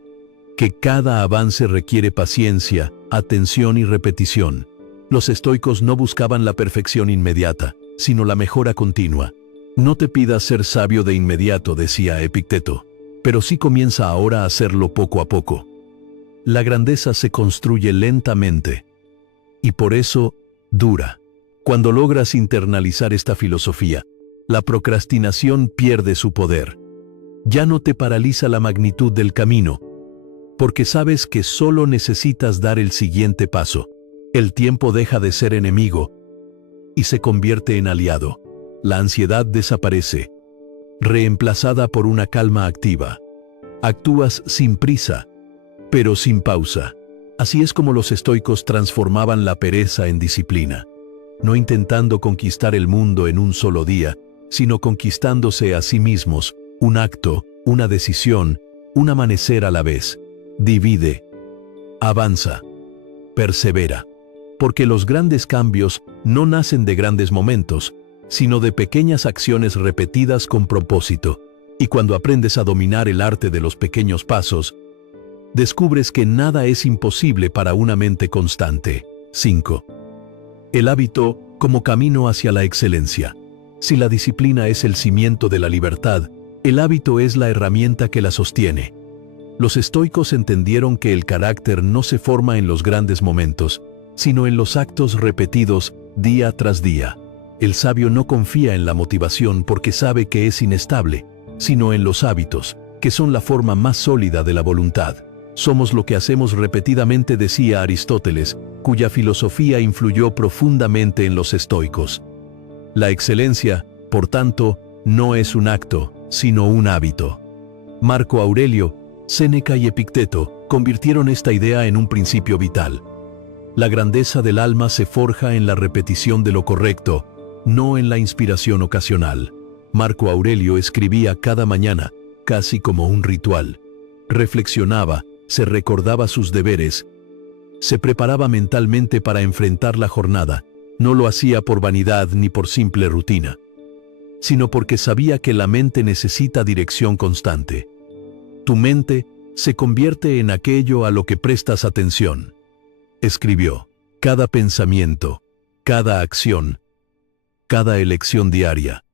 que cada avance requiere paciencia, atención y repetición. Los estoicos no buscaban la perfección inmediata, sino la mejora continua. No te pidas ser sabio de inmediato, decía Epicteto, pero sí comienza ahora a hacerlo poco a poco. La grandeza se construye lentamente, y por eso dura. Cuando logras internalizar esta filosofía, la procrastinación pierde su poder. Ya no te paraliza la magnitud del camino, porque sabes que solo necesitas dar el siguiente paso. El tiempo deja de ser enemigo y se convierte en aliado. La ansiedad desaparece, reemplazada por una calma activa. Actúas sin prisa, pero sin pausa. Así es como los estoicos transformaban la pereza en disciplina, no intentando conquistar el mundo en un solo día, sino conquistándose a sí mismos, un acto, una decisión, un amanecer a la vez. Divide, avanza, persevera. Porque los grandes cambios no nacen de grandes momentos, sino de pequeñas acciones repetidas con propósito. Y cuando aprendes a dominar el arte de los pequeños pasos, descubres que nada es imposible para una mente constante. 5. El hábito como camino hacia la excelencia. Si la disciplina es el cimiento de la libertad, el hábito es la herramienta que la sostiene. Los estoicos entendieron que el carácter no se forma en los grandes momentos, sino en los actos repetidos día tras día. El sabio no confía en la motivación porque sabe que es inestable, sino en los hábitos, que son la forma más sólida de la voluntad. Somos lo que hacemos repetidamente, decía Aristóteles, cuya filosofía influyó profundamente en los estoicos. La excelencia, por tanto, no es un acto, sino un hábito. Marco Aurelio, Séneca y Epicteto convirtieron esta idea en un principio vital. La grandeza del alma se forja en la repetición de lo correcto, no en la inspiración ocasional. Marco Aurelio escribía cada mañana, casi como un ritual. Reflexionaba, se recordaba sus deberes, se preparaba mentalmente para enfrentar la jornada. No lo hacía por vanidad ni por simple rutina, sino porque sabía que la mente necesita dirección constante. Tu mente se convierte en aquello a lo que prestas atención. Escribió, cada pensamiento, cada acción, cada elección diaria,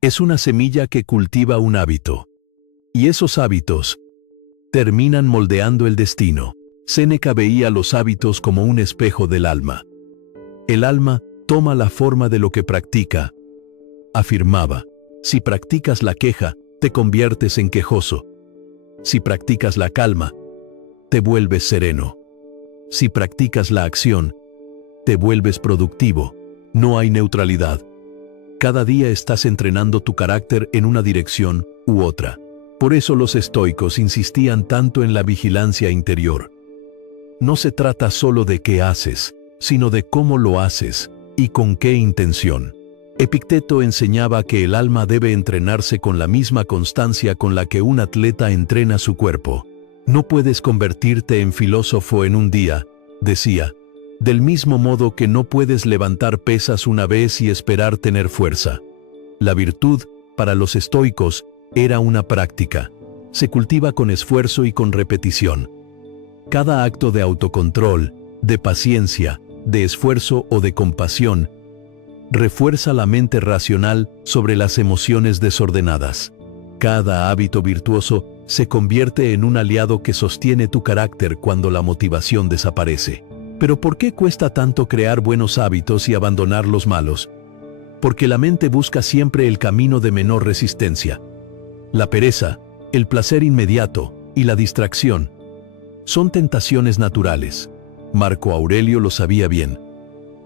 es una semilla que cultiva un hábito. Y esos hábitos terminan moldeando el destino. Séneca veía los hábitos como un espejo del alma. El alma toma la forma de lo que practica. Afirmaba, si practicas la queja, te conviertes en quejoso. Si practicas la calma, te vuelves sereno. Si practicas la acción, te vuelves productivo. No hay neutralidad. Cada día estás entrenando tu carácter en una dirección u otra. Por eso los estoicos insistían tanto en la vigilancia interior. No se trata solo de qué haces, sino de cómo lo haces y con qué intención. Epicteto enseñaba que el alma debe entrenarse con la misma constancia con la que un atleta entrena su cuerpo. No puedes convertirte en filósofo en un día, decía, del mismo modo que no puedes levantar pesas una vez y esperar tener fuerza. La virtud, para los estoicos, era una práctica. Se cultiva con esfuerzo y con repetición. Cada acto de autocontrol, de paciencia, de esfuerzo o de compasión, refuerza la mente racional sobre las emociones desordenadas. Cada hábito virtuoso se convierte en un aliado que sostiene tu carácter cuando la motivación desaparece. Pero ¿por qué cuesta tanto crear buenos hábitos y abandonar los malos? Porque la mente busca siempre el camino de menor resistencia. La pereza, el placer inmediato y la distracción son tentaciones naturales. Marco Aurelio lo sabía bien.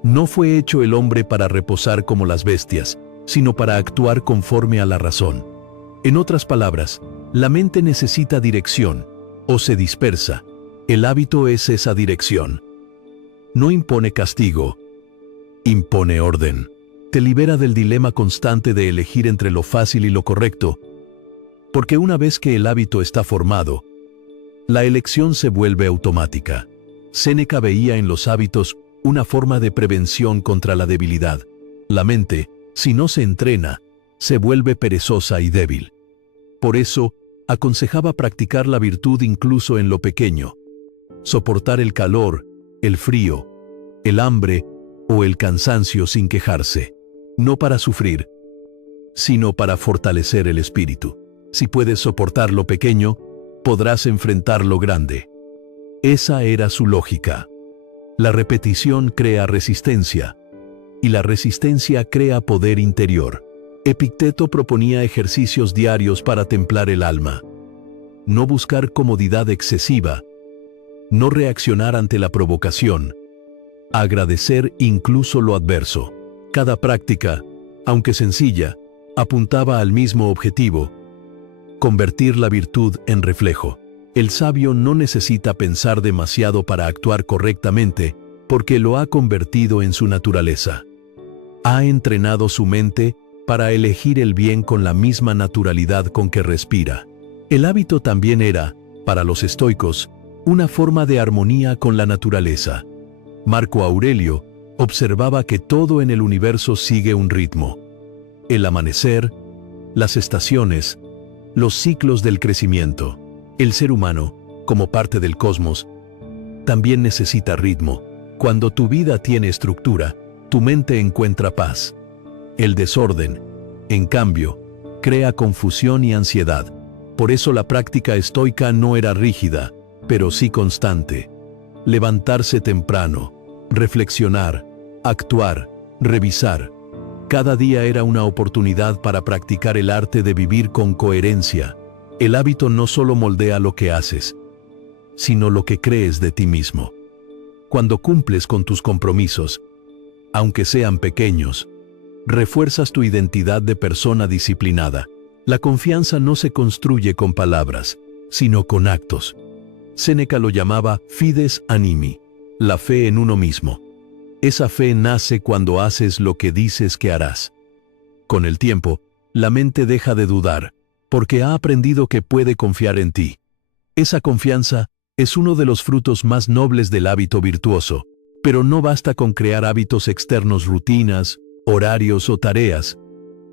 No fue hecho el hombre para reposar como las bestias, sino para actuar conforme a la razón. En otras palabras, la mente necesita dirección, o se dispersa. El hábito es esa dirección. No impone castigo, impone orden. Te libera del dilema constante de elegir entre lo fácil y lo correcto, porque una vez que el hábito está formado, la elección se vuelve automática. Séneca veía en los hábitos una forma de prevención contra la debilidad. La mente, si no se entrena, se vuelve perezosa y débil. Por eso, aconsejaba practicar la virtud incluso en lo pequeño. Soportar el calor, el frío, el hambre o el cansancio sin quejarse. No para sufrir, sino para fortalecer el espíritu. Si puedes soportar lo pequeño, podrás enfrentar lo grande. Esa era su lógica. La repetición crea resistencia, y la resistencia crea poder interior. Epicteto proponía ejercicios diarios para templar el alma. No buscar comodidad excesiva, no reaccionar ante la provocación, agradecer incluso lo adverso. Cada práctica, aunque sencilla, apuntaba al mismo objetivo: convertir la virtud en reflejo. El sabio no necesita pensar demasiado para actuar correctamente, porque lo ha convertido en su naturaleza. Ha entrenado su mente para elegir el bien con la misma naturalidad con que respira. El hábito también era, para los estoicos, una forma de armonía con la naturaleza. Marco Aurelio observaba que todo en el universo sigue un ritmo. El amanecer, las estaciones, los ciclos del crecimiento. El ser humano, como parte del cosmos, también necesita ritmo. Cuando tu vida tiene estructura, tu mente encuentra paz. El desorden, en cambio, crea confusión y ansiedad. Por eso la práctica estoica no era rígida, pero sí constante. Levantarse temprano, reflexionar, actuar, revisar. Cada día era una oportunidad para practicar el arte de vivir con coherencia. El hábito no solo moldea lo que haces, sino lo que crees de ti mismo. Cuando cumples con tus compromisos, aunque sean pequeños, refuerzas tu identidad de persona disciplinada. La confianza no se construye con palabras, sino con actos. Séneca lo llamaba fides animi, la fe en uno mismo. Esa fe nace cuando haces lo que dices que harás. Con el tiempo, la mente deja de dudar, porque ha aprendido que puede confiar en ti. Esa confianza es uno de los frutos más nobles del hábito virtuoso, pero no basta con crear hábitos externos, rutinas, horarios o tareas.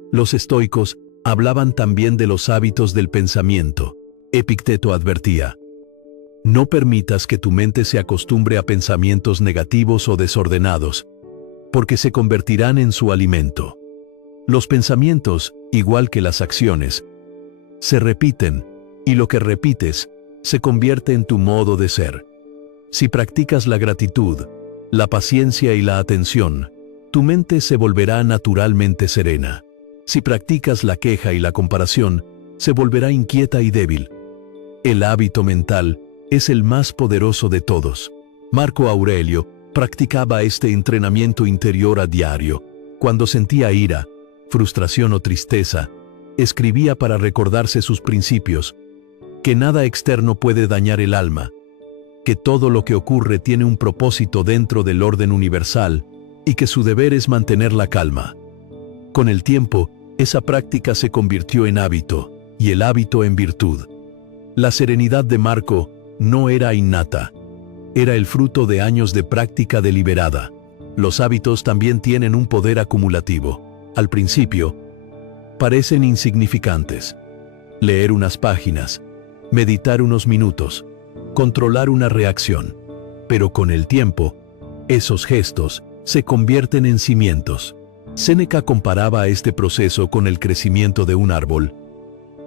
Los estoicos hablaban también de los hábitos del pensamiento. Epicteto advertía: no permitas que tu mente se acostumbre a pensamientos negativos o desordenados, porque se convertirán en su alimento. Los pensamientos, igual que las acciones, se repiten, y lo que repites se convierte en tu modo de ser. Si practicas la gratitud, la paciencia y la atención, tu mente se volverá naturalmente serena. Si practicas la queja y la comparación, se volverá inquieta y débil. El hábito mental es el más poderoso de todos. Marco Aurelio practicaba este entrenamiento interior a diario. Cuando sentía ira, frustración o tristeza, escribía para recordarse sus principios, que nada externo puede dañar el alma, que todo lo que ocurre tiene un propósito dentro del orden universal y que su deber es mantener la calma. Con el tiempo, esa práctica se convirtió en hábito, y el hábito en virtud. La serenidad de Marco no era innata, era el fruto de años de práctica deliberada. Los hábitos también tienen un poder acumulativo. Al principio, parecen insignificantes. Leer unas páginas, meditar unos minutos, controlar una reacción. Pero con el tiempo, esos gestos se convierten en cimientos. Séneca comparaba este proceso con el crecimiento de un árbol.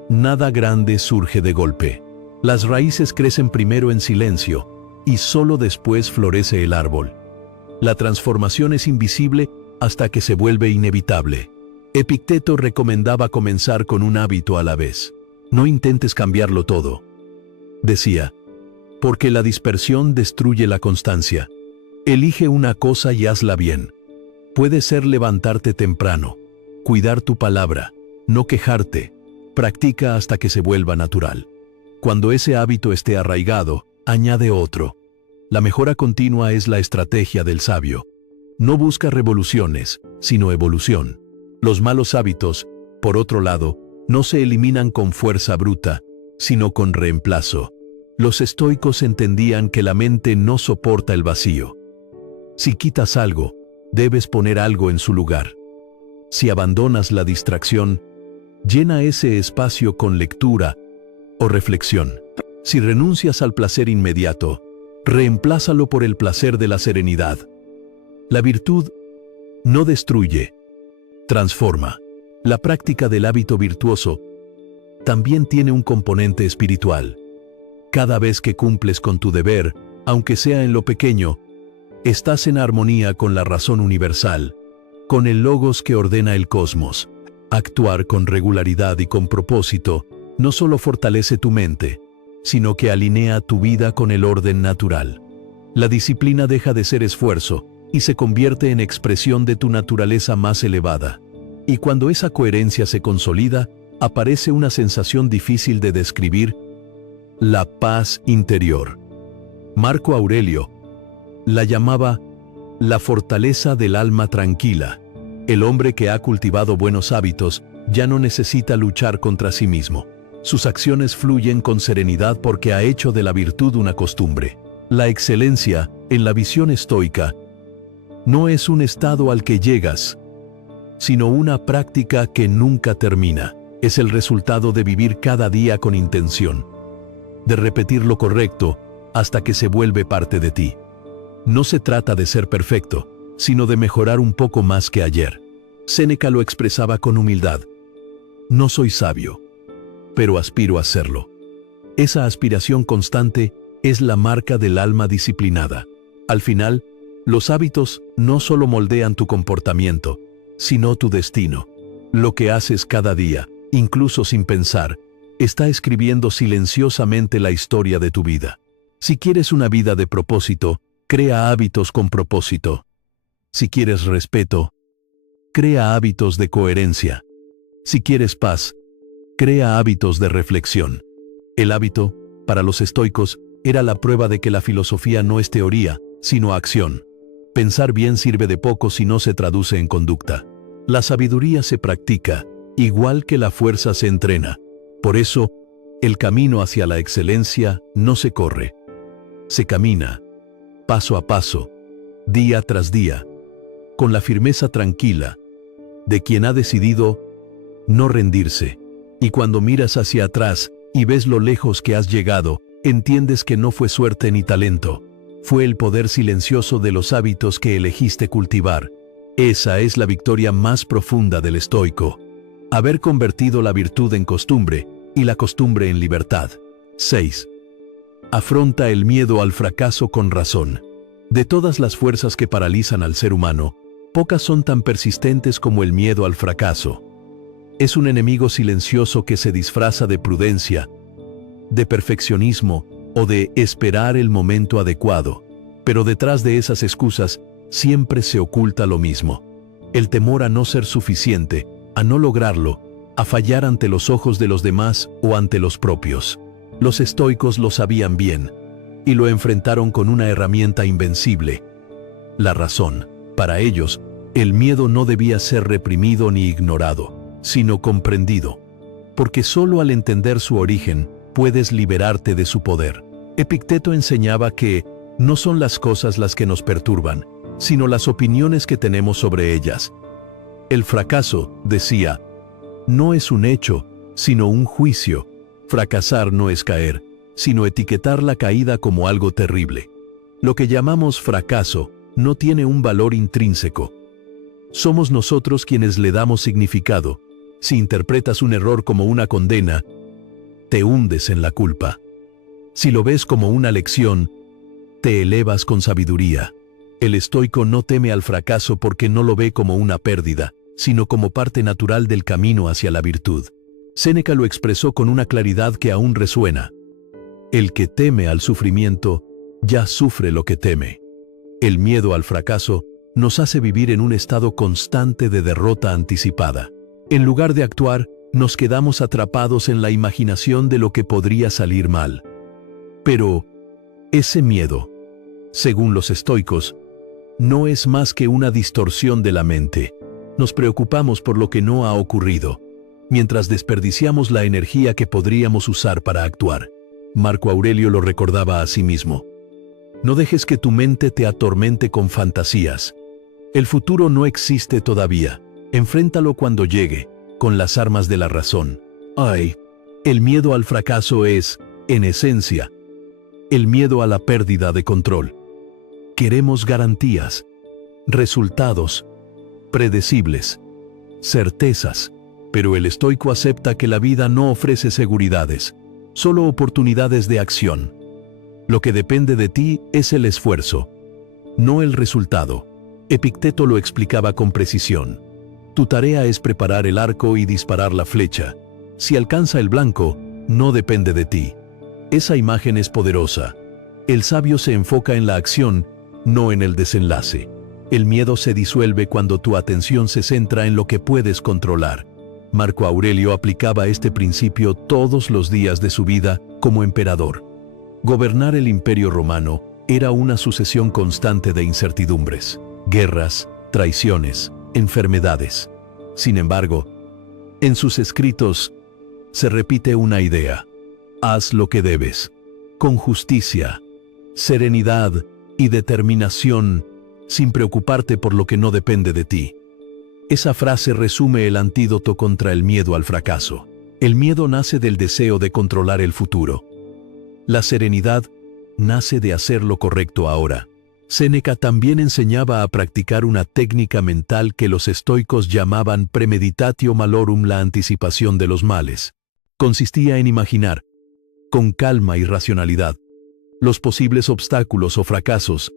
Nada grande surge de golpe. Las raíces crecen primero en silencio, y solo después florece el árbol. La transformación es invisible hasta que se vuelve inevitable. Epicteto recomendaba comenzar con un hábito a la vez. No intentes cambiarlo todo, decía, porque la dispersión destruye la constancia. Elige una cosa y hazla bien. Puede ser levantarte temprano, cuidar tu palabra, no quejarte. Practica hasta que se vuelva natural. Cuando ese hábito esté arraigado, añade otro. La mejora continua es la estrategia del sabio. No busca revoluciones, sino evolución. Los malos hábitos, por otro lado, no se eliminan con fuerza bruta, sino con reemplazo. Los estoicos entendían que la mente no soporta el vacío. Si quitas algo, debes poner algo en su lugar. Si abandonas la distracción, llena ese espacio con lectura o reflexión. Si renuncias al placer inmediato, reemplázalo por el placer de la serenidad. La virtud no destruye, transforma. La práctica del hábito virtuoso también tiene un componente espiritual. Cada vez que cumples con tu deber, aunque sea en lo pequeño, estás en armonía con la razón universal, con el logos que ordena el cosmos. Actuar con regularidad y con propósito no solo fortalece tu mente, sino que alinea tu vida con el orden natural. La disciplina deja de ser esfuerzo y se convierte en expresión de tu naturaleza más elevada. Y cuando esa coherencia se consolida, aparece una sensación difícil de describir: la paz interior. Marco Aurelio la llamaba la fortaleza del alma tranquila. El hombre que ha cultivado buenos hábitos ya no necesita luchar contra sí mismo. Sus acciones fluyen con serenidad porque ha hecho de la virtud una costumbre. La excelencia, en la visión estoica, no es un estado al que llegas, sino una práctica que nunca termina. Es el resultado de vivir cada día con intención, de repetir lo correcto hasta que se vuelve parte de ti. No se trata de ser perfecto, sino de mejorar un poco más que ayer. Séneca lo expresaba con humildad. No soy sabio, pero aspiro a serlo. Esa aspiración constante es la marca del alma disciplinada. Al final, los hábitos no solo moldean tu comportamiento, sino tu destino. Lo que haces cada día, incluso sin pensar, está escribiendo silenciosamente la historia de tu vida. Si quieres una vida de propósito, crea hábitos con propósito. Si quieres respeto, crea hábitos de coherencia. Si quieres paz, crea hábitos de reflexión. El hábito, para los estoicos, era la prueba de que la filosofía no es teoría, sino acción. Pensar bien sirve de poco si no se traduce en conducta. La sabiduría se practica, igual que la fuerza se entrena. Por eso, el camino hacia la excelencia no se corre. Se camina, paso a paso, día tras día, con la firmeza tranquila de quien ha decidido no rendirse. Y cuando miras hacia atrás y ves lo lejos que has llegado, entiendes que no fue suerte ni talento. Fue el poder silencioso de los hábitos que elegiste cultivar. Esa es la victoria más profunda del estoico. Haber convertido la virtud en costumbre y la costumbre en libertad. 6. Afronta el miedo al fracaso con razón. De todas las fuerzas que paralizan al ser humano, pocas son tan persistentes como el miedo al fracaso. Es un enemigo silencioso que se disfraza de prudencia, de perfeccionismo o de esperar el momento adecuado. Pero detrás de esas excusas siempre se oculta lo mismo: el temor a no ser suficiente, a no lograrlo, a fallar ante los ojos de los demás o ante los propios. Los estoicos lo sabían bien y lo enfrentaron con una herramienta invencible: la razón. Para ellos, el miedo no debía ser reprimido ni ignorado, sino comprendido, porque solo al entender su origen puedes liberarte de su poder. Epicteto enseñaba que no son las cosas las que nos perturban, sino las opiniones que tenemos sobre ellas. El fracaso, decía, no es un hecho, sino un juicio. Fracasar no es caer, sino etiquetar la caída como algo terrible. Lo que llamamos fracaso no tiene un valor intrínseco. Somos nosotros quienes le damos significado. Si interpretas un error como una condena, te hundes en la culpa. Si lo ves como una lección, te elevas con sabiduría. El estoico no teme al fracaso porque no lo ve como una pérdida, sino como parte natural del camino hacia la virtud. Séneca lo expresó con una claridad que aún resuena: el que teme al sufrimiento, ya sufre lo que teme. El miedo al fracaso nos hace vivir en un estado constante de derrota anticipada. En lugar de actuar, nos quedamos atrapados en la imaginación de lo que podría salir mal. Pero ese miedo, según los estoicos, no es más que una distorsión de la mente. Nos preocupamos por lo que no ha ocurrido, mientras desperdiciamos la energía que podríamos usar para actuar. Marco Aurelio lo recordaba a sí mismo: no dejes que tu mente te atormente con fantasías. El futuro no existe todavía. Enfréntalo cuando llegue, con las armas de la razón. Ay, el miedo al fracaso es, en esencia, el miedo a la pérdida de control. Queremos garantías, resultados predecibles, certezas, pero el estoico acepta que la vida no ofrece seguridades, solo oportunidades de acción. Lo que depende de ti es el esfuerzo, no el resultado. Epicteto lo explicaba con precisión: tu tarea es preparar el arco y disparar la flecha. Si alcanza el blanco, no depende de ti. Esa imagen es poderosa. El sabio se enfoca en la acción, no en el desenlace. El miedo se disuelve cuando tu atención se centra en lo que puedes controlar. Marco Aurelio aplicaba este principio todos los días de su vida como emperador. Gobernar el Imperio Romano era una sucesión constante de incertidumbres, guerras, traiciones, enfermedades. Sin embargo, en sus escritos se repite una idea: haz lo que debes, con justicia, serenidad y determinación, sin preocuparte por lo que no depende de ti. Esa frase resume el antídoto contra el miedo al fracaso. El miedo nace del deseo de controlar el futuro. La serenidad nace de hacer lo correcto ahora. Séneca también enseñaba a practicar una técnica mental que los estoicos llamaban premeditatio malorum, la anticipación de los males. Consistía en imaginar, con calma y racionalidad, los posibles obstáculos o fracasos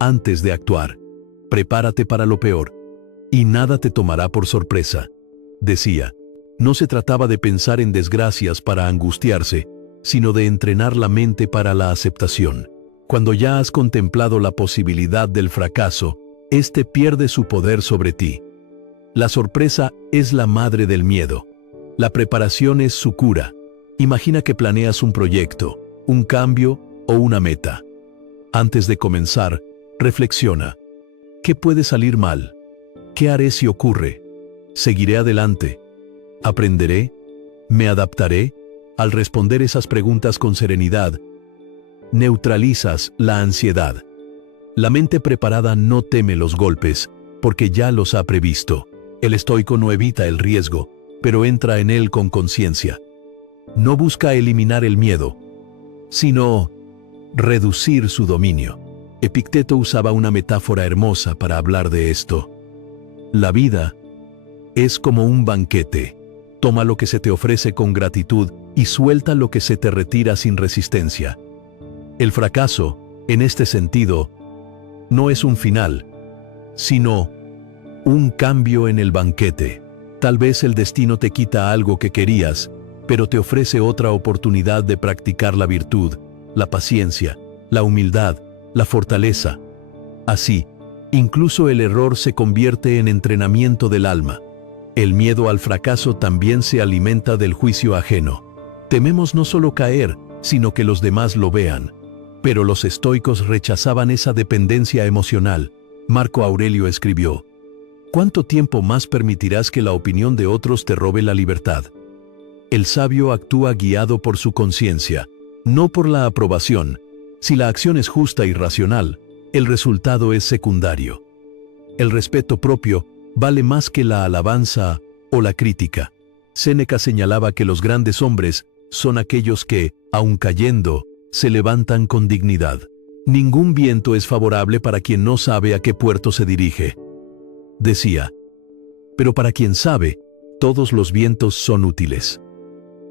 antes de actuar. Prepárate para lo peor, y nada te tomará por sorpresa, decía. No se trataba de pensar en desgracias para angustiarse, sino de entrenar la mente para la aceptación. Cuando ya has contemplado la posibilidad del fracaso, éste pierde su poder sobre ti. La sorpresa es la madre del miedo. La preparación es su cura. Imagina que planeas un proyecto, un cambio o una meta. Antes de comenzar, reflexiona. ¿Qué puede salir mal? ¿Qué haré si ocurre? ¿Seguiré adelante? ¿Aprenderé? ¿Me adaptaré? Al responder esas preguntas con serenidad, neutralizas la ansiedad. La mente preparada no teme los golpes, porque ya los ha previsto. El estoico no evita el riesgo, pero entra en él con conciencia. No busca eliminar el miedo, sino reducir su dominio. Epicteto usaba una metáfora hermosa para hablar de esto. La vida es como un banquete. Toma lo que se te ofrece con gratitud y suelta lo que se te retira sin resistencia. El fracaso, en este sentido, no es un final, sino un cambio en el banquete. Tal vez el destino te quita algo que querías, pero te ofrece otra oportunidad de practicar la virtud, la paciencia, la humildad, la fortaleza. Así, incluso el error se convierte en entrenamiento del alma. El miedo al fracaso también se alimenta del juicio ajeno. Tememos no solo caer, sino que los demás lo vean. Pero los estoicos rechazaban esa dependencia emocional. Marco Aurelio escribió: ¿cuánto tiempo más permitirás que la opinión de otros te robe la libertad? El sabio actúa guiado por su conciencia, no por la aprobación. Si la acción es justa y racional, el resultado es secundario. El respeto propio vale más que la alabanza o la crítica. Séneca señalaba que los grandes hombres son aquellos que, aun cayendo, se levantan con dignidad. Ningún viento es favorable para quien no sabe a qué puerto se dirige, decía. Pero para quien sabe, todos los vientos son útiles.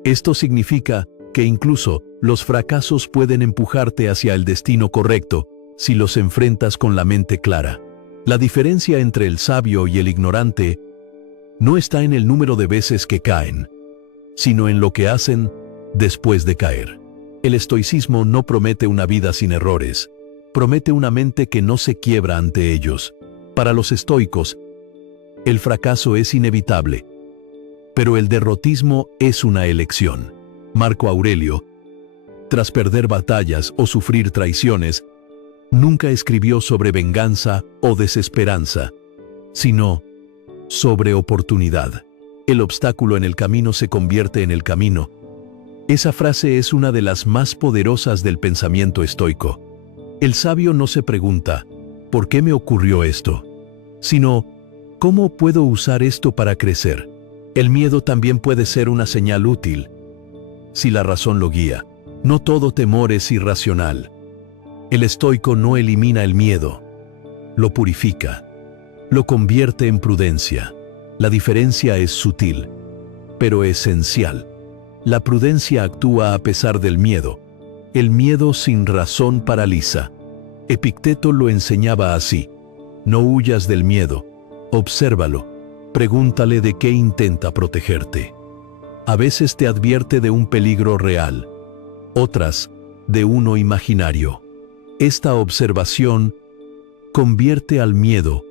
Esto significa que incluso los fracasos pueden empujarte hacia el destino correcto si los enfrentas con la mente clara. La diferencia entre el sabio y el ignorante no está en el número de veces que caen, sino en lo que hacen después de caer. El estoicismo no promete una vida sin errores, promete una mente que no se quiebra ante ellos. Para los estoicos, el fracaso es inevitable, pero el derrotismo es una elección. Marco Aurelio, tras perder batallas o sufrir traiciones, nunca escribió sobre venganza o desesperanza, sino sobre oportunidad. El obstáculo en el camino se convierte en el camino. Esa frase es una de las más poderosas del pensamiento estoico. El sabio no se pregunta, ¿por qué me ocurrió esto?, sino, ¿cómo puedo usar esto para crecer? El miedo también puede ser una señal útil, si la razón lo guía. No todo temor es irracional. El estoico no elimina el miedo, lo purifica, lo convierte en prudencia. La diferencia es sutil, pero esencial. La prudencia actúa a pesar del miedo. El miedo sin razón paraliza. Epicteto lo enseñaba así: no huyas del miedo, obsérvalo, pregúntale de qué intenta protegerte. A veces te advierte de un peligro real, otras de uno imaginario. Esta observación convierte al miedo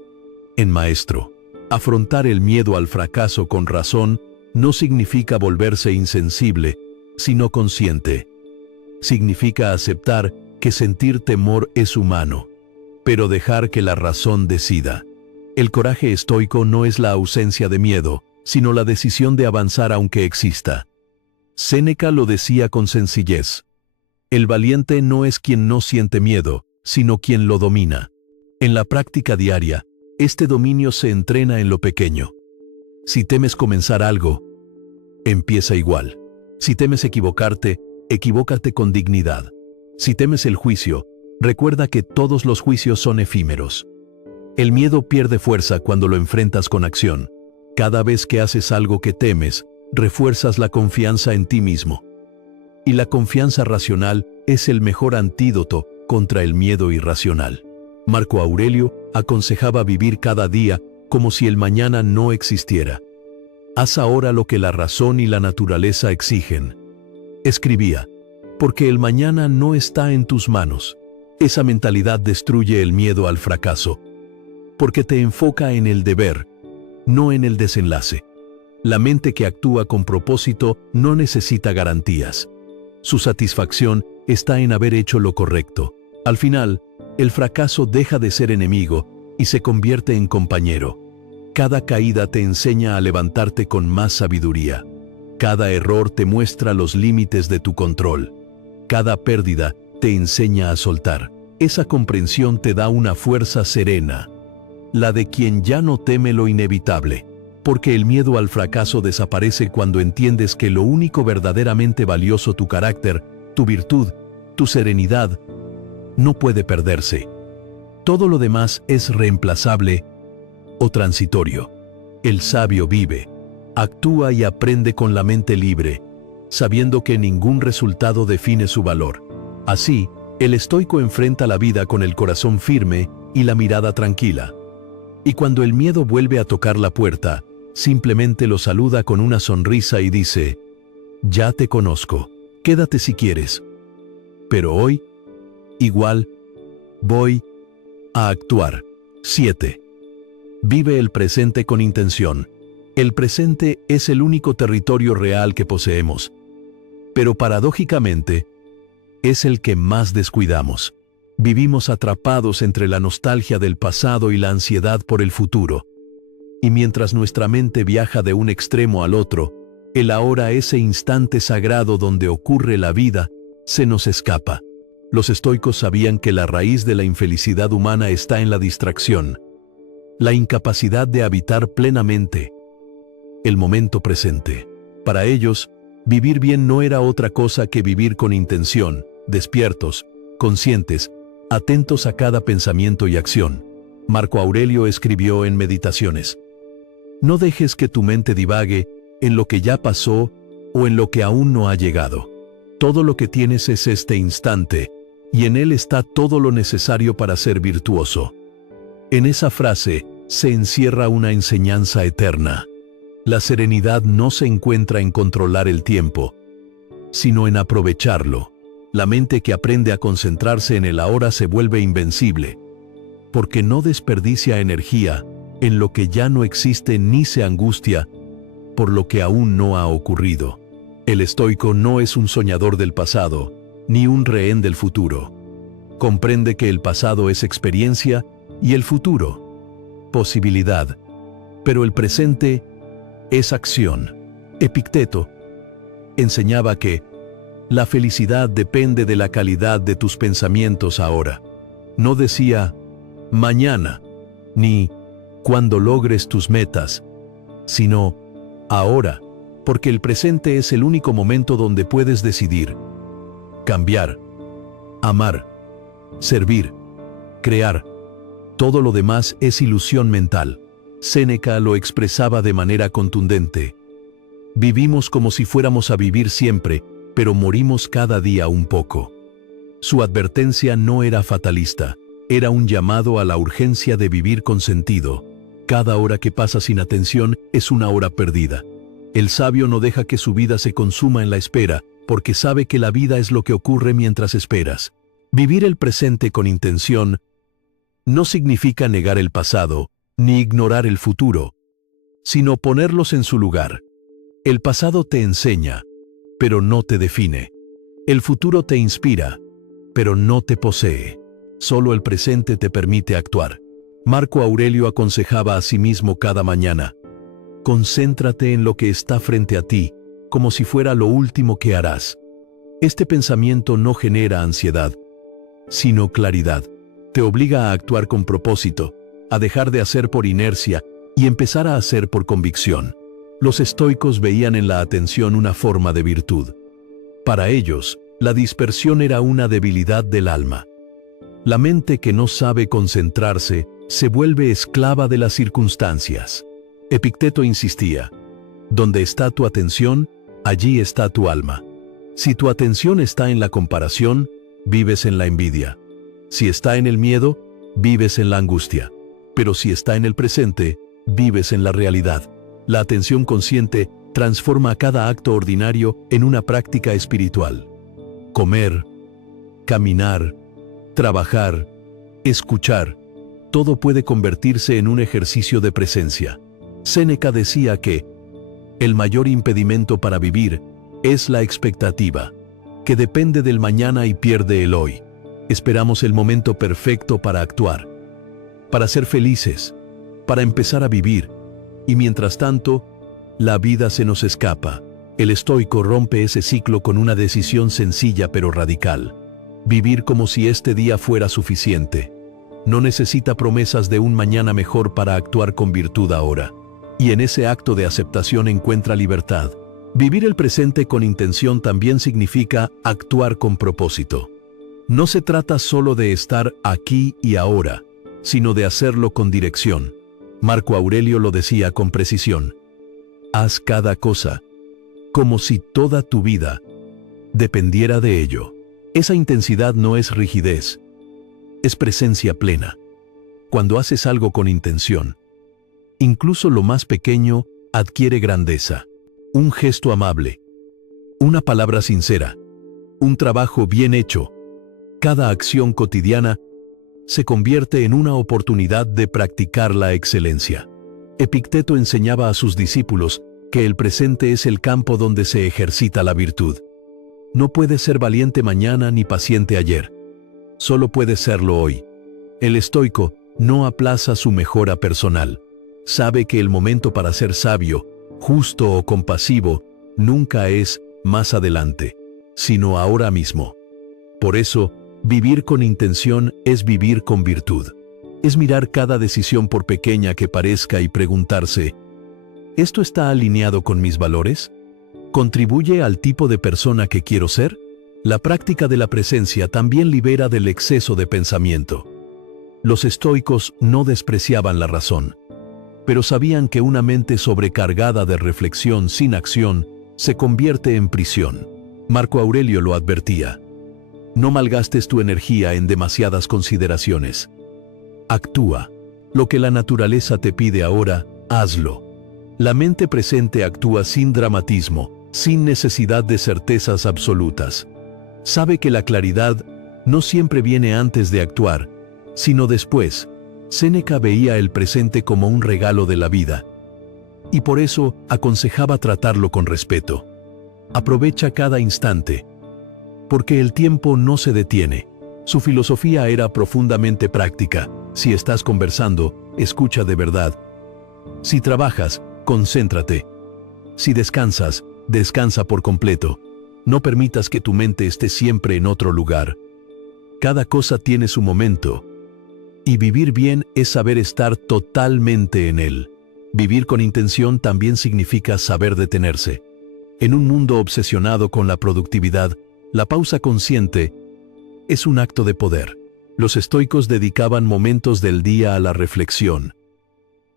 en maestro. Afrontar el miedo al fracaso con razón no significa volverse insensible, sino consciente. Significa aceptar que sentir temor es humano, pero dejar que la razón decida. El coraje estoico no es la ausencia de miedo, sino la decisión de avanzar aunque exista. Séneca lo decía con sencillez: el valiente no es quien no siente miedo, sino quien lo domina. En la práctica diaria, este dominio se entrena en lo pequeño. Si temes comenzar algo, empieza igual. Si temes equivocarte, equivócate con dignidad. Si temes el juicio, Recuerda que todos los juicios son efímeros. El miedo pierde fuerza cuando lo enfrentas con acción. Cada vez que haces algo que temes, refuerzas la confianza en ti mismo. Y la confianza racional es el mejor antídoto contra el miedo irracional. Marco Aurelio aconsejaba vivir cada día como si el mañana no existiera. Haz ahora lo que la razón y la naturaleza exigen. Escribía, porque el mañana no está en tus manos. Esa mentalidad destruye el miedo al fracaso, porque te enfoca en el deber, no en el desenlace. La mente que actúa con propósito no necesita garantías. Su satisfacción está en haber hecho lo correcto. Al final, el fracaso deja de ser enemigo y se convierte en compañero. Cada caída te enseña a levantarte con más sabiduría. Cada error te muestra los límites de tu control. Cada pérdida te enseña a soltar. Esa comprensión te da una fuerza serena, la de quien ya no teme lo inevitable, porque el miedo al fracaso desaparece cuando entiendes que lo único verdaderamente valioso, tu carácter, tu virtud, tu serenidad, no puede perderse. Todo lo demás es reemplazable o transitorio. El sabio vive, actúa y aprende con la mente libre, sabiendo que ningún resultado define su valor. Así, el estoico enfrenta la vida con el corazón firme y la mirada tranquila. Y cuando el miedo vuelve a tocar la puerta, simplemente lo saluda con una sonrisa y dice, ya te conozco, quédate si quieres. Pero hoy, igual, voy a actuar. 7. Vive el presente con intención. El presente es el único territorio real que poseemos, pero paradójicamente, es el que más descuidamos. Vivimos atrapados entre la nostalgia del pasado y la ansiedad por el futuro. Y mientras nuestra mente viaja de un extremo al otro, el ahora, ese instante sagrado donde ocurre la vida, se nos escapa. Los estoicos sabían que la raíz de la infelicidad humana está en la distracción, la incapacidad de habitar plenamente el momento presente. Para ellos, vivir bien no era otra cosa que vivir con intención, despiertos, conscientes, atentos a cada pensamiento y acción. Marco Aurelio escribió en Meditaciones: no dejes que tu mente divague en lo que ya pasó o en lo que aún no ha llegado. Todo lo que tienes es este instante, y en él está todo lo necesario para ser virtuoso. En esa frase se encierra una enseñanza eterna. La serenidad no se encuentra en controlar el tiempo, sino en aprovecharlo. La mente que aprende a concentrarse en el ahora se vuelve invencible, porque no desperdicia energía en lo que ya no existe ni se angustia por lo que aún no ha ocurrido. El estoico no es un soñador del pasado, ni un rehén del futuro. Comprende que el pasado es experiencia y el futuro, posibilidad, pero el presente es acción. Epicteto enseñaba que la felicidad depende de la calidad de tus pensamientos ahora. No decía mañana, ni cuando logres tus metas, sino ahora, porque el presente es el único momento donde puedes decidir, cambiar, amar, servir, crear. Todo lo demás es ilusión mental. Séneca lo expresaba de manera contundente: vivimos como si fuéramos a vivir siempre, pero morimos cada día un poco. Su advertencia no era fatalista, era un llamado a la urgencia de vivir con sentido. Cada hora que pasa sin atención es una hora perdida. El sabio no deja que su vida se consuma en la espera, porque sabe que la vida es lo que ocurre mientras esperas. Vivir el presente con intención no significa negar el pasado, ni ignorar el futuro, sino ponerlos en su lugar. El pasado te enseña, pero no te define. El futuro te inspira, pero no te posee. Solo el presente te permite actuar. Marco Aurelio aconsejaba a sí mismo cada mañana: concéntrate en lo que está frente a ti, como si fuera lo último que harás. Este pensamiento no genera ansiedad, sino claridad. Te obliga a actuar con propósito, a dejar de hacer por inercia y empezar a hacer por convicción. Los estoicos veían en la atención una forma de virtud. Para ellos, la dispersión era una debilidad del alma. La mente que no sabe concentrarse se vuelve esclava de las circunstancias. Epicteto insistía: donde está tu atención, allí está tu alma. Si tu atención está en la comparación, vives en la envidia. Si está en el miedo, vives en la angustia. Pero si está en el presente, vives en la realidad. La atención consciente transforma cada acto ordinario en una práctica espiritual. Comer, caminar, trabajar, escuchar, todo puede convertirse en un ejercicio de presencia. Séneca decía que el mayor impedimento para vivir es la expectativa, que depende del mañana y pierde el hoy. Esperamos el momento perfecto para actuar, para ser felices, para empezar a vivir, y mientras tanto, la vida se nos escapa. El estoico rompe ese ciclo con una decisión sencilla pero radical: vivir como si este día fuera suficiente. No necesita promesas de un mañana mejor para actuar con virtud ahora. Y en ese acto de aceptación encuentra libertad. Vivir el presente con intención también significa actuar con propósito. No se trata solo de estar aquí y ahora, sino de hacerlo con dirección. Marco Aurelio lo decía con precisión: haz cada cosa como si toda tu vida dependiera de ello. Esa intensidad no es rigidez, es presencia plena. Cuando haces algo con intención, incluso lo más pequeño adquiere grandeza. Un gesto amable, una palabra sincera, un trabajo bien hecho, cada acción cotidiana se convierte en una oportunidad de practicar la excelencia. Epicteto enseñaba a sus discípulos que el presente es el campo donde se ejercita la virtud. No puedes ser valiente mañana ni paciente ayer. Solo puedes serlo hoy. El estoico no aplaza su mejora personal. Sabe que el momento para ser sabio, justo o compasivo nunca es más adelante, sino ahora mismo. Por eso, vivir con intención es vivir con virtud. Es mirar cada decisión por pequeña que parezca y preguntarse: ¿esto está alineado con mis valores? ¿Contribuye al tipo de persona que quiero ser? La práctica de la presencia también libera del exceso de pensamiento. Los estoicos no despreciaban la razón, pero sabían que una mente sobrecargada de reflexión sin acción se convierte en prisión. Marco Aurelio lo advertía: no malgastes tu energía en demasiadas consideraciones. Actúa. Lo que la naturaleza te pide ahora, hazlo. La mente presente actúa sin dramatismo, sin necesidad de certezas absolutas. Sabe que la claridad no siempre viene antes de actuar, sino después. Séneca veía el presente como un regalo de la vida, y por eso aconsejaba tratarlo con respeto. Aprovecha cada instante, porque el tiempo no se detiene. Su filosofía era profundamente práctica. Si estás conversando, escucha de verdad. Si trabajas, concéntrate. Si descansas, descansa por completo. No permitas que tu mente esté siempre en otro lugar. Cada cosa tiene su momento. Y vivir bien es saber estar totalmente en él. Vivir con intención también significa saber detenerse. En un mundo obsesionado con la productividad, la pausa consciente es un acto de poder. Los estoicos dedicaban momentos del día a la reflexión,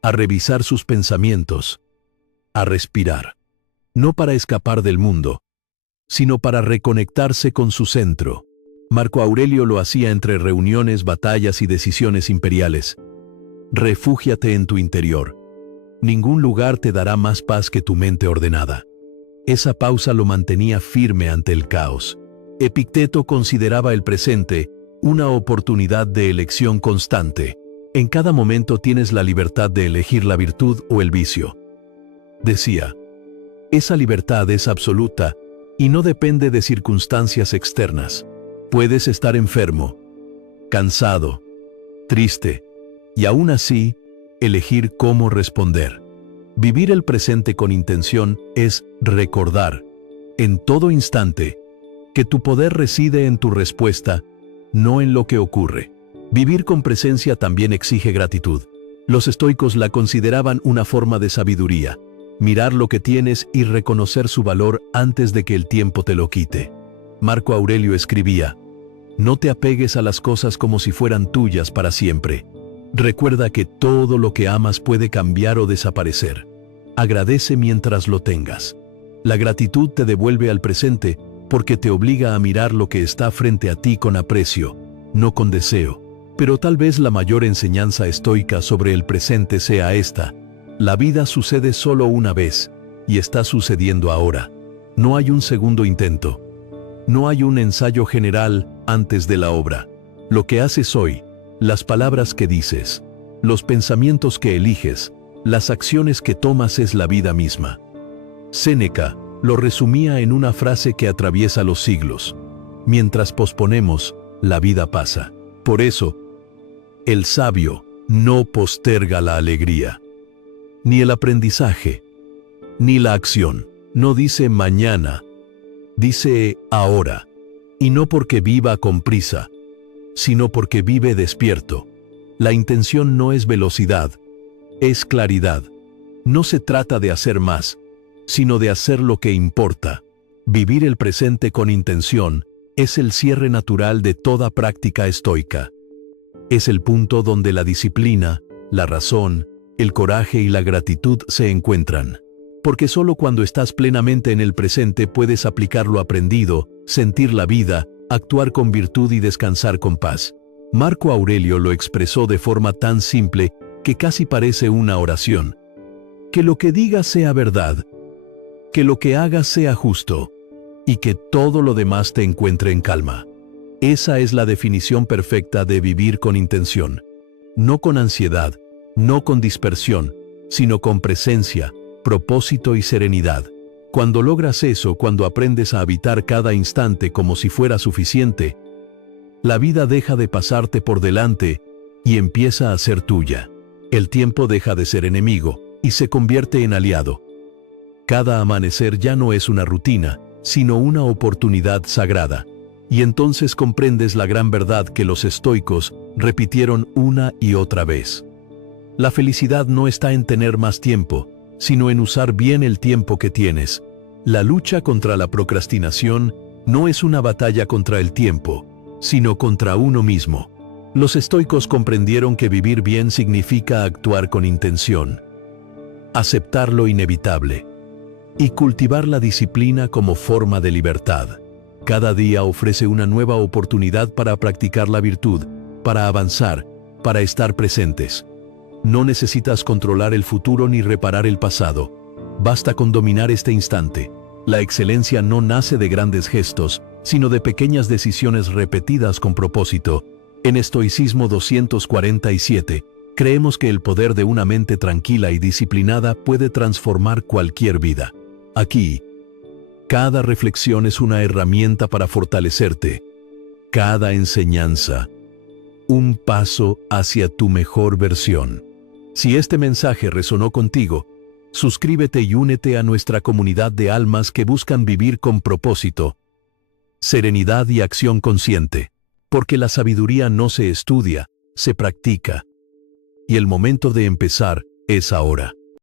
a revisar sus pensamientos, a respirar. No para escapar del mundo, sino para reconectarse con su centro. Marco Aurelio lo hacía entre reuniones, batallas y decisiones imperiales. Refúgiate en tu interior. Ningún lugar te dará más paz que tu mente ordenada. Esa pausa lo mantenía firme ante el caos. Epicteto consideraba el presente una oportunidad de elección constante. En cada momento tienes la libertad de elegir la virtud o el vicio. Decía: esa libertad es absoluta y no depende de circunstancias externas. Puedes estar enfermo, cansado, triste, y aún así, elegir cómo responder. Vivir el presente con intención es recordar, en todo instante, que tu poder reside en tu respuesta, no en lo que ocurre. Vivir con presencia también exige gratitud. Los estoicos la consideraban una forma de sabiduría: mirar lo que tienes y reconocer su valor antes de que el tiempo te lo quite. Marco Aurelio escribía: No te apegues a las cosas como si fueran tuyas para siempre. Recuerda que todo lo que amas puede cambiar o desaparecer. Agradece mientras lo tengas. La gratitud te devuelve al presente porque te obliga a mirar lo que está frente a ti con aprecio, no con deseo. Pero tal vez la mayor enseñanza estoica sobre el presente sea esta: la vida sucede solo una vez, y está sucediendo ahora. No hay un segundo intento. No hay un ensayo general antes de la obra. Lo que haces hoy, las palabras que dices, los pensamientos que eliges, las acciones que tomas es la vida misma. Séneca lo resumía en una frase que atraviesa los siglos: mientras posponemos, la vida pasa. Por eso, el sabio no posterga la alegría, ni el aprendizaje, ni la acción. No dice mañana, dice ahora, y no porque viva con prisa, sino porque vive despierto. La intención no es velocidad, es claridad. No se trata de hacer más, sino de hacer lo que importa. Vivir el presente con intención es el cierre natural de toda práctica estoica. Es el punto donde la disciplina, la razón, el coraje y la gratitud se encuentran. Porque solo cuando estás plenamente en el presente puedes aplicar lo aprendido, sentir la vida, actuar con virtud y descansar con paz. Marco Aurelio lo expresó de forma tan simple que casi parece una oración. Que lo que digas sea verdad, que lo que hagas sea justo, y que todo lo demás te encuentre en calma. Esa es la definición perfecta de vivir con intención. No con ansiedad, no con dispersión, sino con presencia, propósito y serenidad. Cuando logras eso, cuando aprendes a habitar cada instante como si fuera suficiente, la vida deja de pasarte por delante y empieza a ser tuya. El tiempo deja de ser enemigo y se convierte en aliado. Cada amanecer ya no es una rutina, sino una oportunidad sagrada. Y entonces comprendes la gran verdad que los estoicos repitieron una y otra vez. La felicidad no está en tener más tiempo, sino en usar bien el tiempo que tienes. La lucha contra la procrastinación no es una batalla contra el tiempo, sino contra uno mismo. Los estoicos comprendieron que vivir bien significa actuar con intención, aceptar lo inevitable y cultivar la disciplina como forma de libertad. Cada día ofrece una nueva oportunidad para practicar la virtud, para avanzar, para estar presentes. No necesitas controlar el futuro ni reparar el pasado. Basta con dominar este instante. La excelencia no nace de grandes gestos, sino de pequeñas decisiones repetidas con propósito. En Estoicismo 247, creemos que el poder de una mente tranquila y disciplinada puede transformar cualquier vida. Aquí, cada reflexión es una herramienta para fortalecerte. Cada enseñanza, un paso hacia tu mejor versión. Si este mensaje resonó contigo, suscríbete y únete a nuestra comunidad de almas que buscan vivir con propósito, serenidad y acción consciente, porque la sabiduría no se estudia, se practica. Y el momento de empezar es ahora.